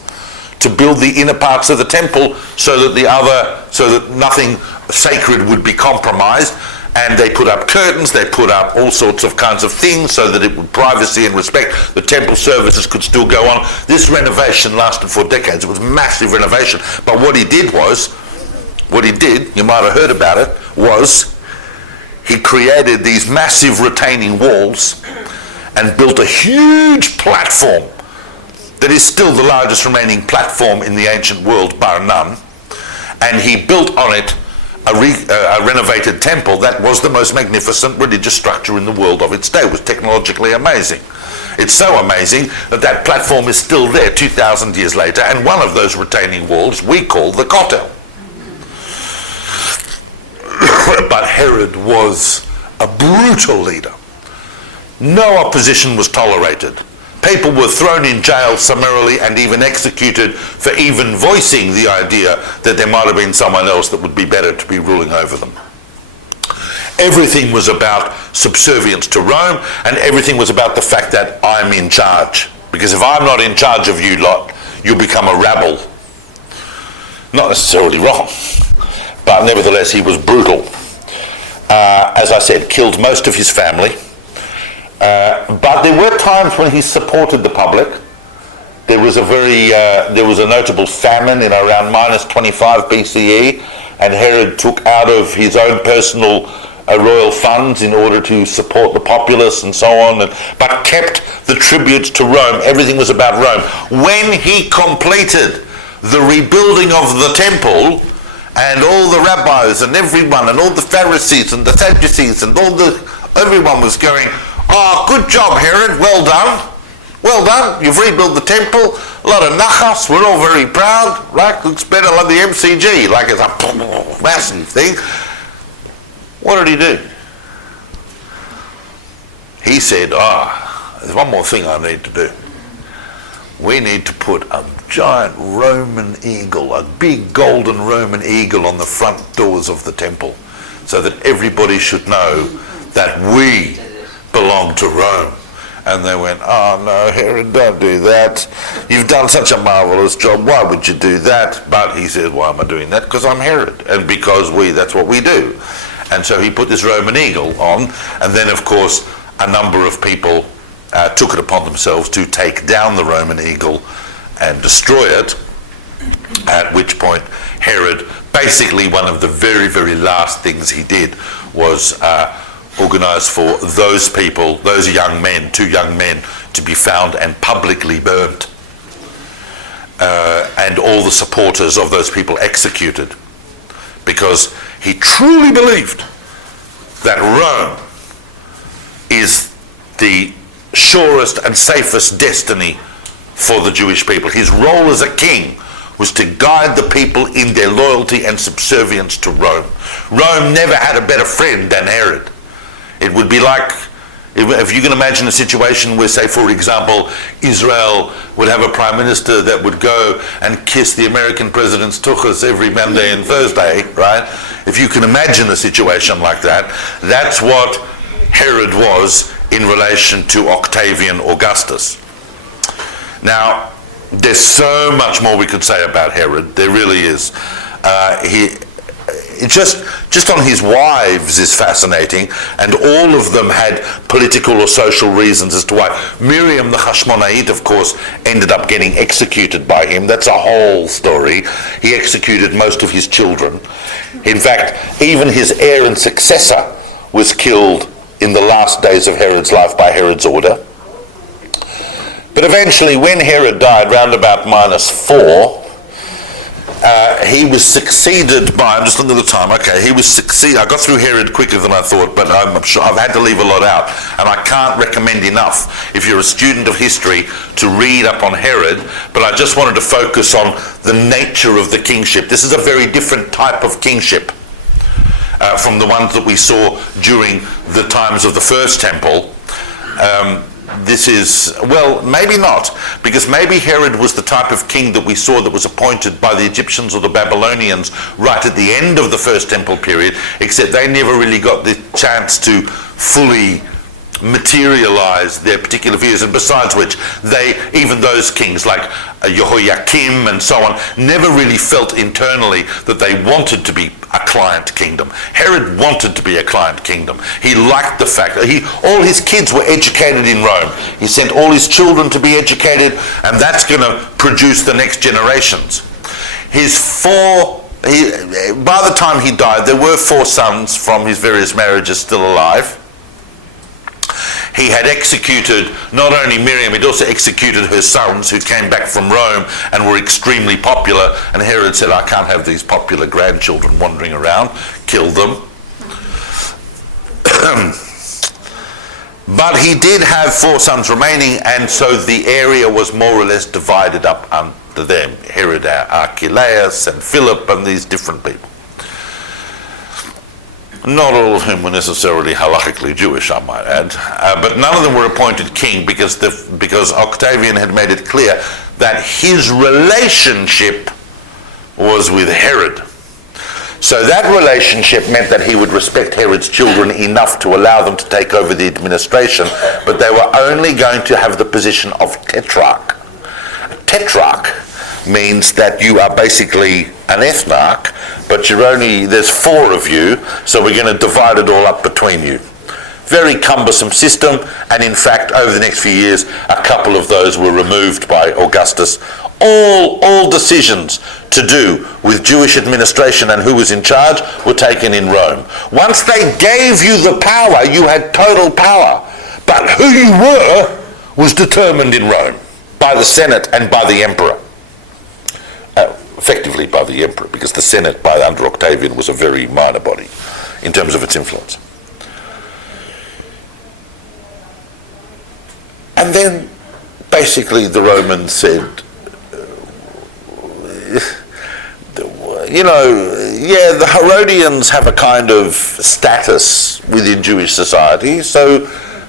to build the inner parts of the temple so that nothing sacred would be compromised. And they put up curtains, they put up all sorts of kinds of things so that it would privacy and respect, the temple services could still go on. This renovation lasted for decades. It was massive renovation. But what he did, you might have heard about it, was he created these massive retaining walls and built a huge platform that is still the largest remaining platform in the ancient world, bar none. And he built on it a renovated temple that was the most magnificent religious structure in the world of its day. It was technologically amazing. It's so amazing that platform is still there 2,000 years later, and one of those retaining walls we call the Kotel. But Herod was a brutal leader. No opposition was tolerated. People were thrown in jail summarily and even executed for even voicing the idea that there might have been someone else that would be better to be ruling over them. Everything was about subservience to Rome, and everything was about the fact that I'm in charge. Because if I'm not in charge of you lot, you'll become a rabble. Not necessarily wrong, but nevertheless he was brutal. As I said, killed most of his family. But there were times when he supported the public. There was a notable famine in around minus 25 BCE, and Herod took out of his own personal royal funds in order to support the populace and so on, but kept the tributes to Rome. Everything was about Rome. When he completed the rebuilding of the temple, and all the rabbis and everyone and all the Pharisees and the Sadducees and everyone was going, oh, good job, Herod, well done. Well done, you've rebuilt the temple, a lot of nachas, we're all very proud, right? Looks better like the MCG, like it's a massive thing. What did he do? He said, there's one more thing I need to do. We need to put a giant Roman eagle, a big golden Roman eagle on the front doors of the temple, so that everybody should know that we belong to Rome. And they went, oh no, Herod, don't do that. You've done such a marvelous job. Why would you do that? But he said, why am I doing that? Because I'm Herod. And because that's what we do. And so he put this Roman eagle on. And then, of course, a number of people took it upon themselves to take down the Roman eagle and destroy it, at which point Herod, basically one of the very, very last things he did was organise for those people, those young men, 2 young men, to be found and publicly burnt, and all the supporters of those people executed, because he truly believed that Rome is the surest and safest destiny for the Jewish people. His role as a king was to guide the people in their loyalty and subservience to Rome. Rome never had a better friend than Herod. It would be like, if you can imagine a situation where, say, for example, Israel would have a prime minister that would go and kiss the American president's tuchus every Monday and Thursday, right? If you can imagine a situation like that, that's what Herod was in relation to Octavian Augustus. Now, there's so much more we could say about Herod. There really is. Just on his wives is fascinating, and all of them had political or social reasons as to why. Miriam the Hasmonean, of course, ended up getting executed by him. That's a whole story. He executed most of his children. In fact, even his heir and successor was killed in the last days of Herod's life by Herod's order. But eventually, when Herod died, round about -4, he was succeeded by, I'm just looking at the time, okay, he was succeeded, I got through Herod quicker than I thought, but I'm sure I've had to leave a lot out, and I can't recommend enough, if you're a student of history, to read up on Herod, but I just wanted to focus on the nature of the kingship. This is a very different type of kingship from the ones that we saw during the times of the First Temple. This is, well, maybe not, because maybe Herod was the type of king that we saw that was appointed by the Egyptians or the Babylonians right at the end of the First Temple period, except they never really got the chance to fully materialize their particular views, and besides which, even those kings like Jehoiakim and so on, never really felt internally that they wanted to be a client kingdom. Herod wanted to be a client kingdom. He liked the fact that all his kids were educated in Rome. He sent all his children to be educated, and that's going to produce the next generations. By the time he died, there were 4 sons from his various marriages still alive. He had executed not only Miriam, he'd also executed her sons who came back from Rome and were extremely popular, and Herod said, I can't have these popular grandchildren wandering around, killed them. But he did have 4 sons remaining, and so the area was more or less divided up under them. Herod, Archelaus and Philip and these different people. Not all of whom were necessarily halakhically Jewish, I might add, but none of them were appointed king because Octavian had made it clear that his relationship was with Herod. So that relationship meant that he would respect Herod's children enough to allow them to take over the administration, but they were only going to have the position of tetrarch. A tetrarch means that you are basically an ethnarch, but there's 4 of you, so we're going to divide it all up between you. Very cumbersome system, and in fact, over the next few years, a couple of those were removed by Augustus. All decisions to do with Jewish administration and who was in charge were taken in Rome. Once they gave you the power, you had total power, but who you were was determined in Rome by the Senate and by the emperor. Effectively by the emperor, because the Senate under Octavian was a very minor body in terms of its influence. And then basically the Romans said, the Herodians have a kind of status within Jewish society, so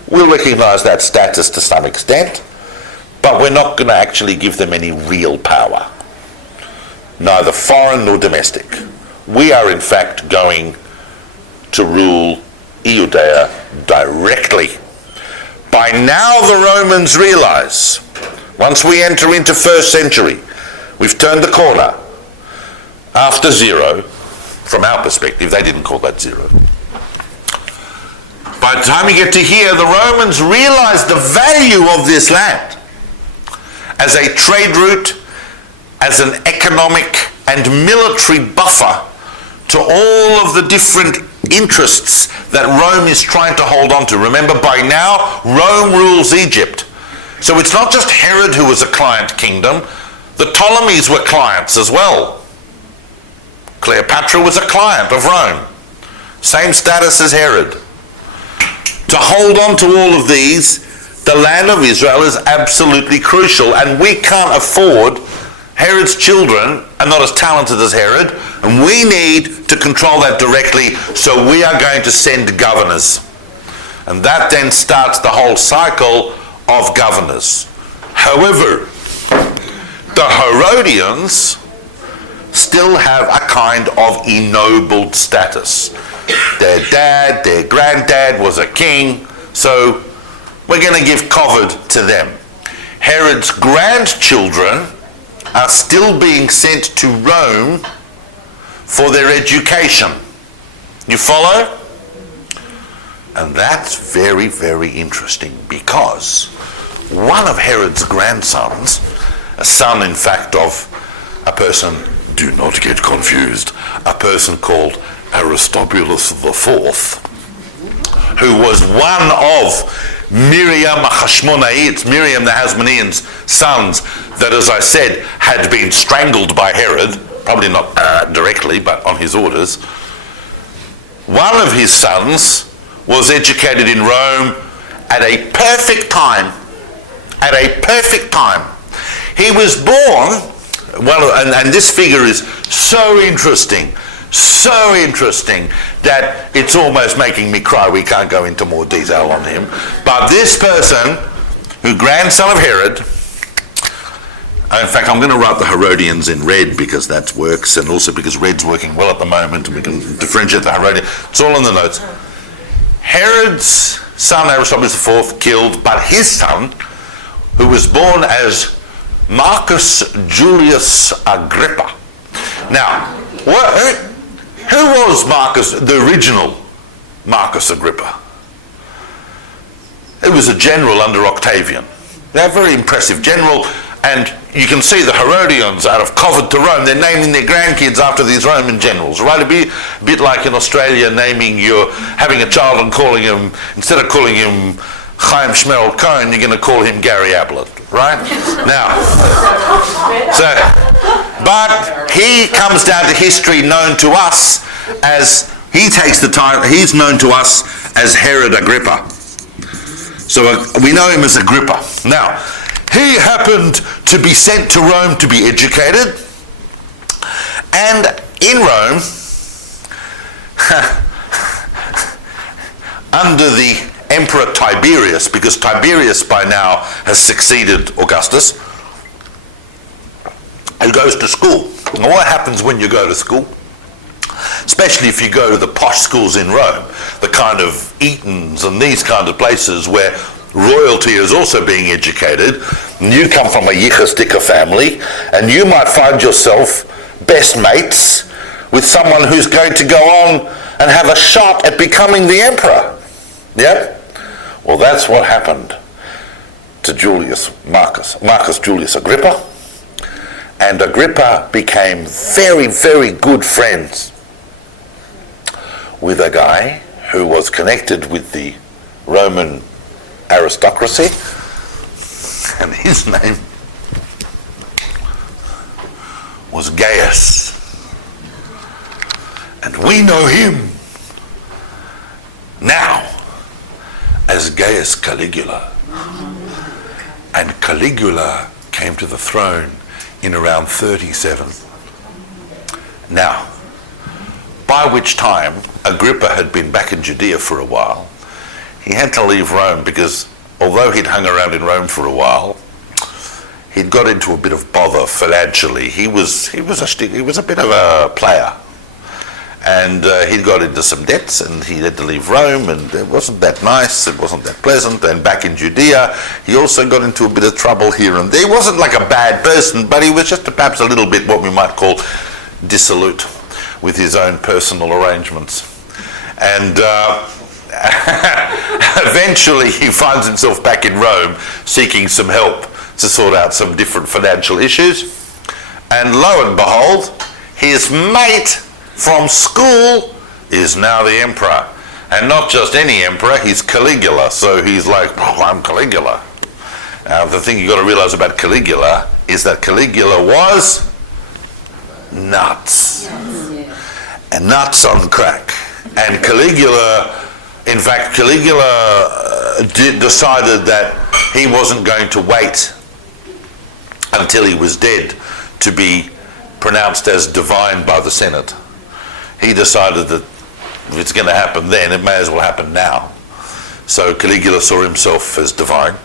we'll recognize that status to some extent, but we're not going to actually give them any real power. Neither foreign nor domestic. We are in fact going to rule Judea directly. By now the Romans realize, once we enter into 1st century, we've turned the corner. After 0, from our perspective, they didn't call that 0. By the time you get to here, the Romans realized the value of this land as a trade route, as an economic and military buffer to all of the different interests that Rome is trying to hold on to. Remember, by now, Rome rules Egypt. So it's not just Herod who was a client kingdom, the Ptolemies were clients as well. Cleopatra was a client of Rome. Same status as Herod. To hold on to all of these, the land of Israel is absolutely crucial, and we can't afford. Herod's children are not as talented as Herod, and we need to control that directly, so we are going to send governors. And that then starts the whole cycle of governors. However, the Herodians still have a kind of ennobled status. Their dad, their granddad was a king, so we're going to give covet to them. Herod's grandchildren are still being sent to Rome for their education. You follow? And that's very, very interesting, because one of Herod's grandsons, a son in fact of a person, do not get confused, a person called Aristobulus IV, who was one of Miriam the Hasmonean's sons, that, as I said, had been strangled by Herod, probably not directly, but on his orders. One of his sons was educated in Rome at a perfect time. At a perfect time. He was born, well, and this figure is so interesting that it's almost making me cry. We can't go into more detail on him. But this person, who grandson of Herod, in fact, I'm going to write the Herodians in red because that works, and also because red's working well at the moment, and we can differentiate the Herodian. It's all in the notes. Herod's son, Aristobulus IV, killed, but his son, who was born as Marcus Julius Agrippa. Now, who was Marcus, the original Marcus Agrippa? It was a general under Octavian. They're a very impressive general, and you can see the Herodians out of covet to Rome, they're naming their grandkids after these Roman generals, right? It'd be a bit like in Australia having a child and calling him, instead of calling him Chaim Shmerel Cohen, you're going to call him Gary Ablett, right? Now, but he comes down to history known to us as, he takes the title, he's known to us as Herod Agrippa. So we know him as Agrippa. Now, he happened to be sent to Rome to be educated, and in Rome, under the Emperor Tiberius, because Tiberius by now has succeeded Augustus, he goes to school. And what happens when you go to school? Especially if you go to the posh schools in Rome, the kind of Etons and these kind of places where royalty is also being educated, and you come from a yichastika family, and you might find yourself best mates with someone who's going to go on and have a shot at becoming the emperor. Yeah? Well, that's what happened to Marcus Julius Agrippa, and Agrippa became very, very good friends with a guy who was connected with the Roman aristocracy, and his name was Gaius. And we know him now as Gaius Caligula. And Caligula came to the throne in around 37. Now, by which time Agrippa had been back in Judea for a while. He had to leave Rome because although he'd hung around in Rome for a while, he'd got into a bit of bother financially. He was a bit of a player, and he'd got into some debts, and he had to leave Rome, and it wasn't that nice, it wasn't that pleasant. And back in Judea, he also got into a bit of trouble here and there. He wasn't like a bad person, but he was just perhaps a little bit what we might call dissolute with his own personal arrangements. And eventually he finds himself back in Rome seeking some help to sort out some different financial issues. And lo and behold, his mate from school is now the emperor. And not just any emperor, he's Caligula. So he's like, oh, I'm Caligula. Now the thing you've got to realize about Caligula is that Caligula was nuts. And nuts on crack. And Caligula, in fact, decided that he wasn't going to wait until he was dead to be pronounced as divine by the Senate. He decided that if it's going to happen then, it may as well happen now. So Caligula saw himself as divine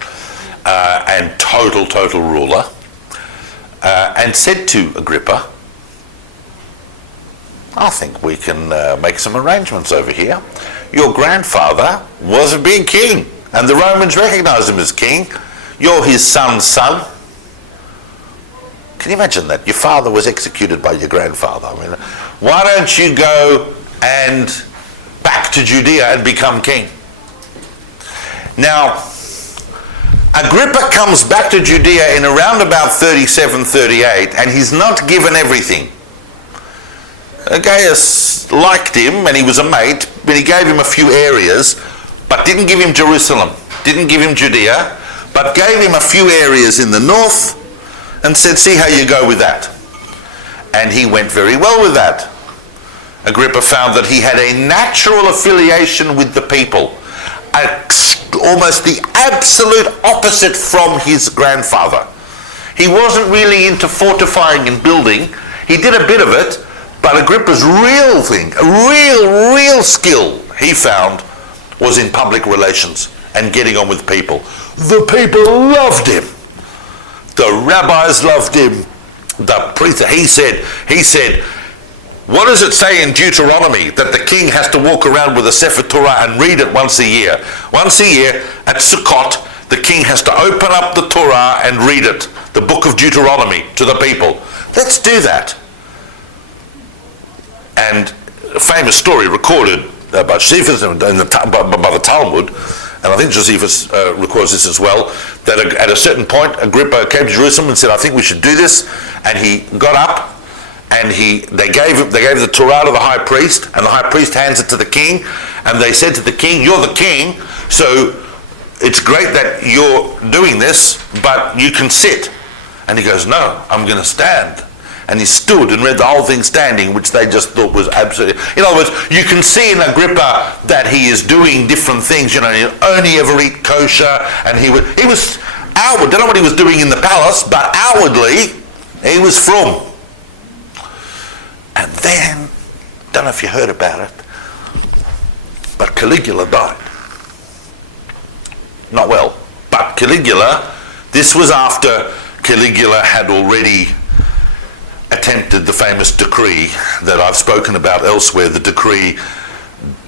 and total ruler, and said to Agrippa, I think we can make some arrangements over here. Your grandfather was a big king, and the Romans recognized him as king. You're his son's son. Can you imagine that? Your father was executed by your grandfather. I mean, why don't you go and back to Judea and become king? Now, Agrippa comes back to Judea in around about 37, 38, and he's not given everything. Gaius liked him, and he was a mate, but he gave him a few areas, but didn't give him Jerusalem, didn't give him Judea, but gave him a few areas in the north, and said, see how you go with that. And he went very well with that. Agrippa found that he had a natural affiliation with the people, almost the absolute opposite from his grandfather. He wasn't really into fortifying and building. He did a bit of it, but Agrippa's real thing, a real skill he found was in public relations and getting on with people. The people loved him. The rabbis loved him. The priest, he said, what does it say in Deuteronomy that the king has to walk around with a Sefer Torah and read it once a year? Once a year at Sukkot, the king has to open up the Torah and read it, the book of Deuteronomy, to the people. Let's do that. And a famous story recorded by Josephus by the Talmud, and I think Josephus records this as well, that at a certain point Agrippa came to Jerusalem and said, I think we should do this, and he got up and they gave the Torah to the high priest, and the high priest hands it to the king, and they said to the king, you're the king, so it's great that you're doing this, but you can sit. And he goes, no, I'm going to stand. And he stood and read the whole thing standing, which they just thought was absolutely... In other words, you can see in Agrippa that he is doing different things. You know, he only ever eat kosher, and he was outward. Don't know what he was doing in the palace, but outwardly, he was from. And then, don't know if you heard about it, but Caligula died. Not well, but Caligula, this was after Caligula had already attempted the famous decree that I've spoken about elsewhere, the decree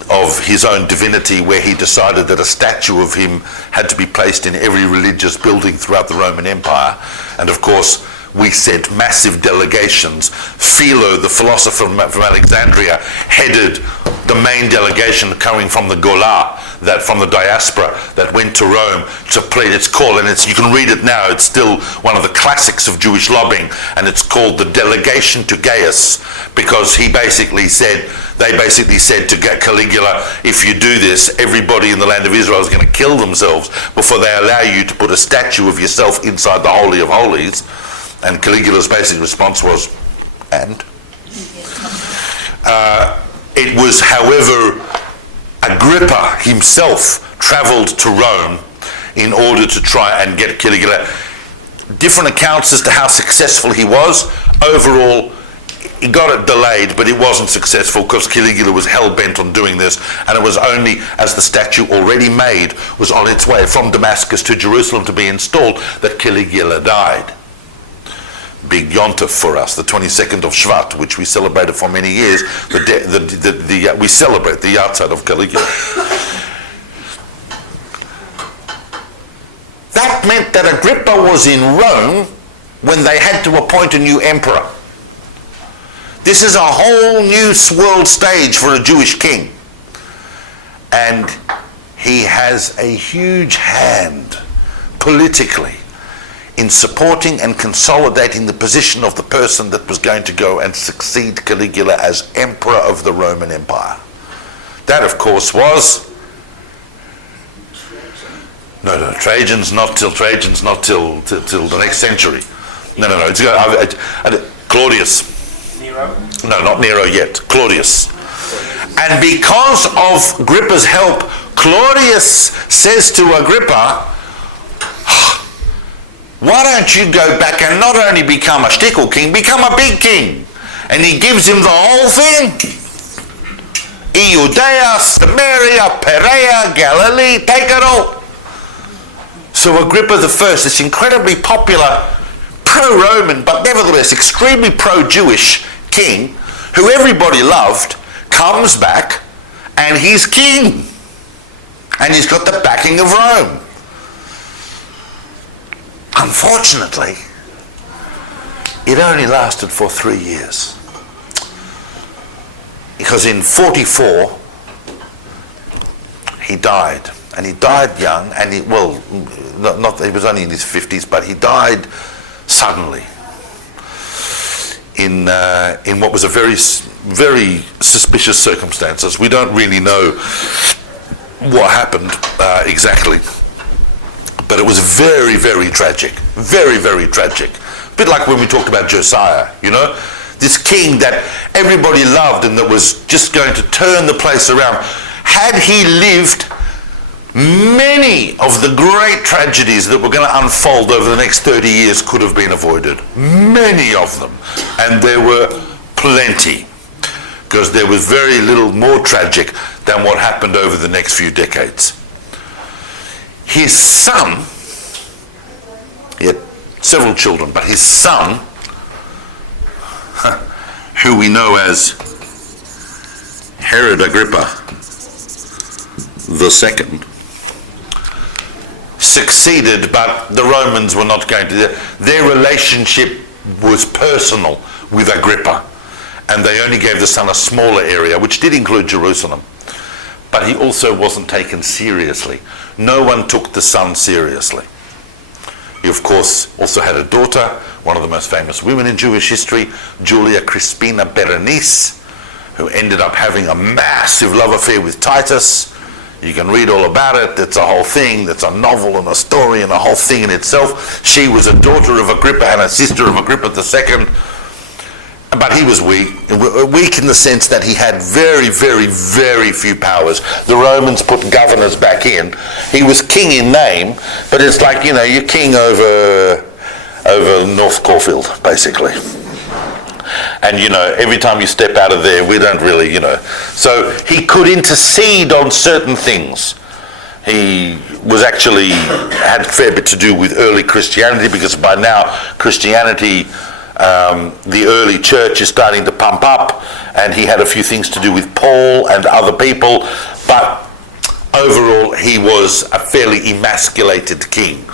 of his own divinity, where he decided that a statue of him had to be placed in every religious building throughout the Roman Empire. And of course, we sent massive delegations. Philo, the philosopher from Alexandria, headed the main delegation coming from the Gola, that from the diaspora, that went to Rome to plead. It's called, and you can read it now, it's still one of the classics of Jewish lobbying, and it's called the Delegation to Gaius, because they basically said to Caligula, if you do this, everybody in the land of Israel is going to kill themselves before they allow you to put a statue of yourself inside the Holy of Holies. And Caligula's basic response was, and? It was, however, Agrippa himself travelled to Rome in order to try and get Caligula. Different accounts as to how successful he was. Overall, he got it delayed, but it wasn't successful because Caligula was hell-bent on doing this, and it was only as the statue already made was on its way from Damascus to Jerusalem to be installed that Caligula died. Big Yontif for us, the 22nd of Shvat, which we celebrated for many years. We celebrate the Yahrzeit of Caligula. That meant that Agrippa was in Rome when they had to appoint a new emperor. This is a whole new world stage for a Jewish king. And he has a huge hand politically in supporting and consolidating the position of the person that was going to go and succeed Caligula as emperor of the Roman Empire. That, of course, was Trajan's not till the next century. No. It's Claudius. Nero? No, not Nero yet. Claudius. And because of Agrippa's help, Claudius says to Agrippa, why don't you go back and not only become a shtickle king, become a big king? And he gives him the whole thing. Judea, Samaria, Perea, Galilee, take it all. So Agrippa I, this incredibly popular, pro-Roman, but nevertheless extremely pro-Jewish king, who everybody loved, comes back and he's king. And he's got the backing of Rome. Unfortunately, it only lasted for 3 years. Because in 44, he died. And he died young, and he was only in his 50s, but he died suddenly in what was a very, very suspicious circumstances. We don't really know what happened exactly, but it was very, very tragic. Very, very tragic. A bit like when we talked about Josiah, this king that everybody loved and that was just going to turn the place around. Had he lived, many of the great tragedies that were going to unfold over the next 30 years could have been avoided. Many of them. And there were plenty. Because there was very little more tragic than what happened over the next few decades. His son, he had several children, but his son, who we know as Herod Agrippa II, succeeded, but the Romans were not going to. Their relationship was personal with Agrippa, and they only gave the son a smaller area, which did include Jerusalem. But he also wasn't taken seriously. No one took the son seriously. He, of course, also had a daughter, one of the most famous women in Jewish history, Julia Crispina Berenice, who ended up having a massive love affair with Titus. You can read all about it. It's a whole thing. It's a novel and a story and a whole thing in itself. She was a daughter of Agrippa and a sister of Agrippa II. But he was weak in the sense that he had very, very, very few powers. The Romans put governors back in. He was king in name, but it's like, you're king over North Caulfield, basically. And, every time you step out of there, we don't really, So he could intercede on certain things. He was actually had a fair bit to do with early Christianity, because by now Christianity, the early church is starting to pump up, and he had a few things to do with Paul and other people, but overall he was a fairly emasculated king.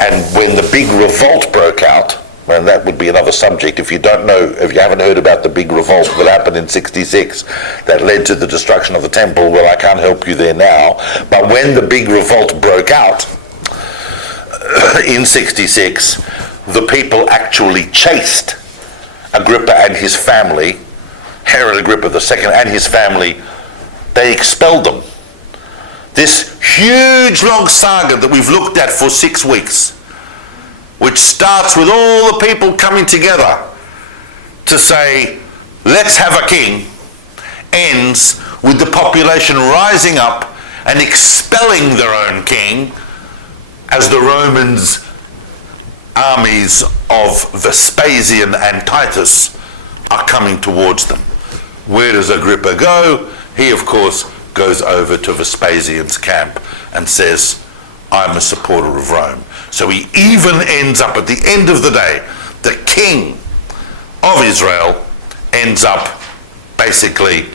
And when the big revolt broke out, and that would be another subject if you haven't heard about the big revolt that happened in 66 that led to the destruction of the temple, well, I can't help you there now. But when the big revolt broke out in 66, the people actually chased Agrippa and his family, Herod Agrippa II and his family. They expelled them. This huge long saga that we've looked at for 6 weeks, which starts with all the people coming together to say, let's have a king, ends with the population rising up and expelling their own king as the Romans' armies of Vespasian and Titus are coming towards them. Where does Agrippa go? He, of course, goes over to Vespasian's camp and says, I'm a supporter of Rome. So he even ends up, at the end of the day, the king of Israel ends up basically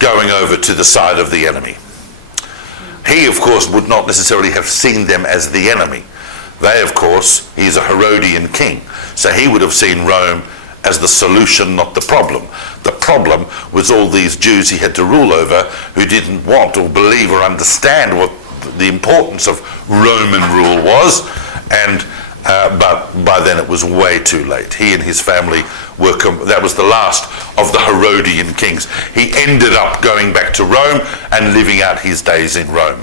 going over to the side of the enemy. He, of course, would not necessarily have seen them as the enemy. They, of course, he's a Herodian king, so he would have seen Rome as the solution, not the problem. The problem was all these Jews he had to rule over who didn't want or believe or understand what the importance of Roman rule was, and but by then it was way too late. He and his family were, that was the last of the Herodian kings. He ended up going back to Rome and living out his days in Rome,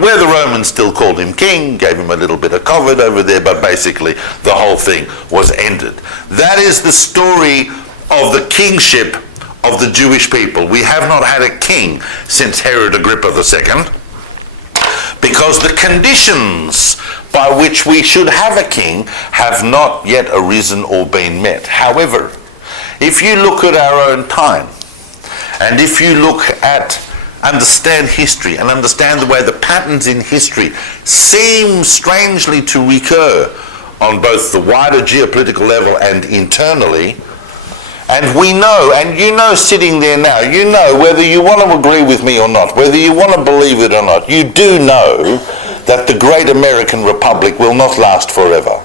where the Romans still called him king, gave him a little bit of COVID over there, but basically the whole thing was ended. That is the story of the kingship of the Jewish people. We have not had a king since Herod Agrippa II, because the conditions by which we should have a king have not yet arisen or been met. However, if you look at our own time, and if you understand history and understand the way the patterns in history seem strangely to recur on both the wider geopolitical level and internally, and we know, and you know sitting there now, you know whether you want to agree with me or not, whether you want to believe it or not, you do know that the great American Republic will not last forever.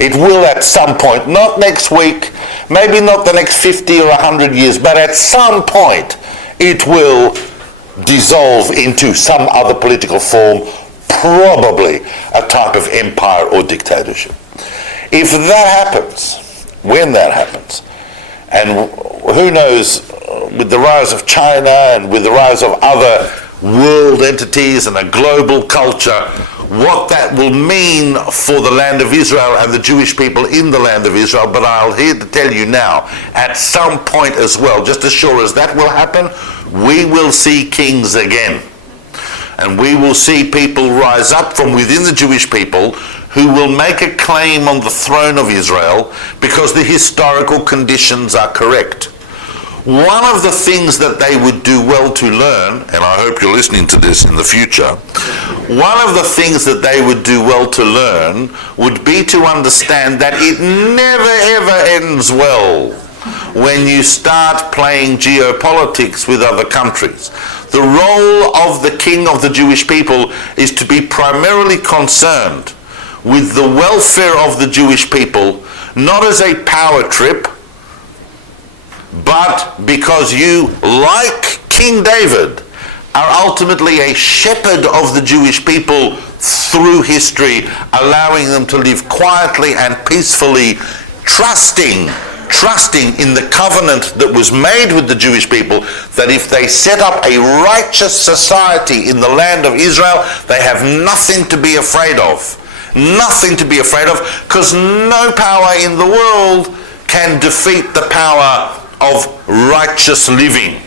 It will at some point, not next week, maybe not the next 50 or 100 years, but at some point it will dissolve into some other political form, probably a type of empire or dictatorship. If that happens, when that happens, and who knows, with the rise of China and with the rise of other world entities and a global culture, what that will mean for the land of Israel and the Jewish people in the land of Israel. But I'll here to tell you now, at some point as well, just as sure as that will happen, we will see kings again. And we will see people rise up from within the Jewish people who will make a claim on the throne of Israel because the historical conditions are correct. One of the things that they would do well to learn, and I hope you're listening to this in the future, one of the things that they would do well to learn would be to understand that it never ever ends well when you start playing geopolitics with other countries. The role of the king of the Jewish people is to be primarily concerned with the welfare of the Jewish people, not as a power trip, but because you, like King David, are ultimately a shepherd of the Jewish people through history, allowing them to live quietly and peacefully, trusting in the covenant that was made with the Jewish people, that if they set up a righteous society in the land of Israel, they have nothing to be afraid of. Nothing to be afraid of, because no power in the world can defeat the power of righteous living.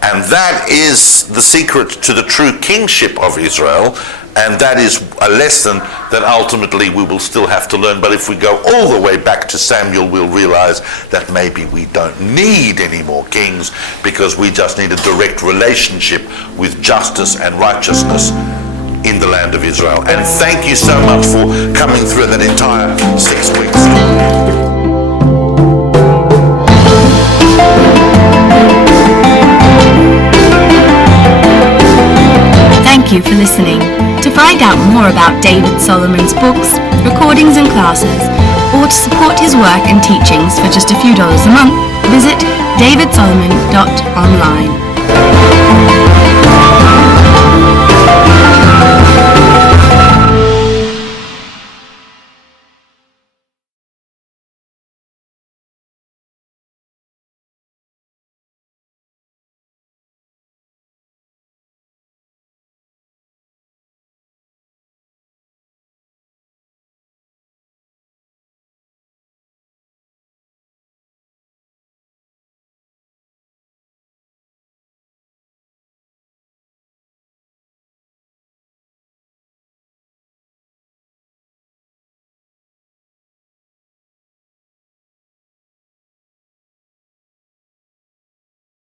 And that is the secret to the true kingship of Israel, and that is a lesson that ultimately we will still have to learn. But if we go all the way back to Samuel, we'll realize that maybe we don't need any more kings, because we just need a direct relationship with justice and righteousness in the land of Israel. And thank you so much for coming through that entire 6 weeks. Thank you for listening. To find out more about David Solomon's books, recordings and classes, or to support his work and teachings for just a few dollars a month, visit davidsolomon.online.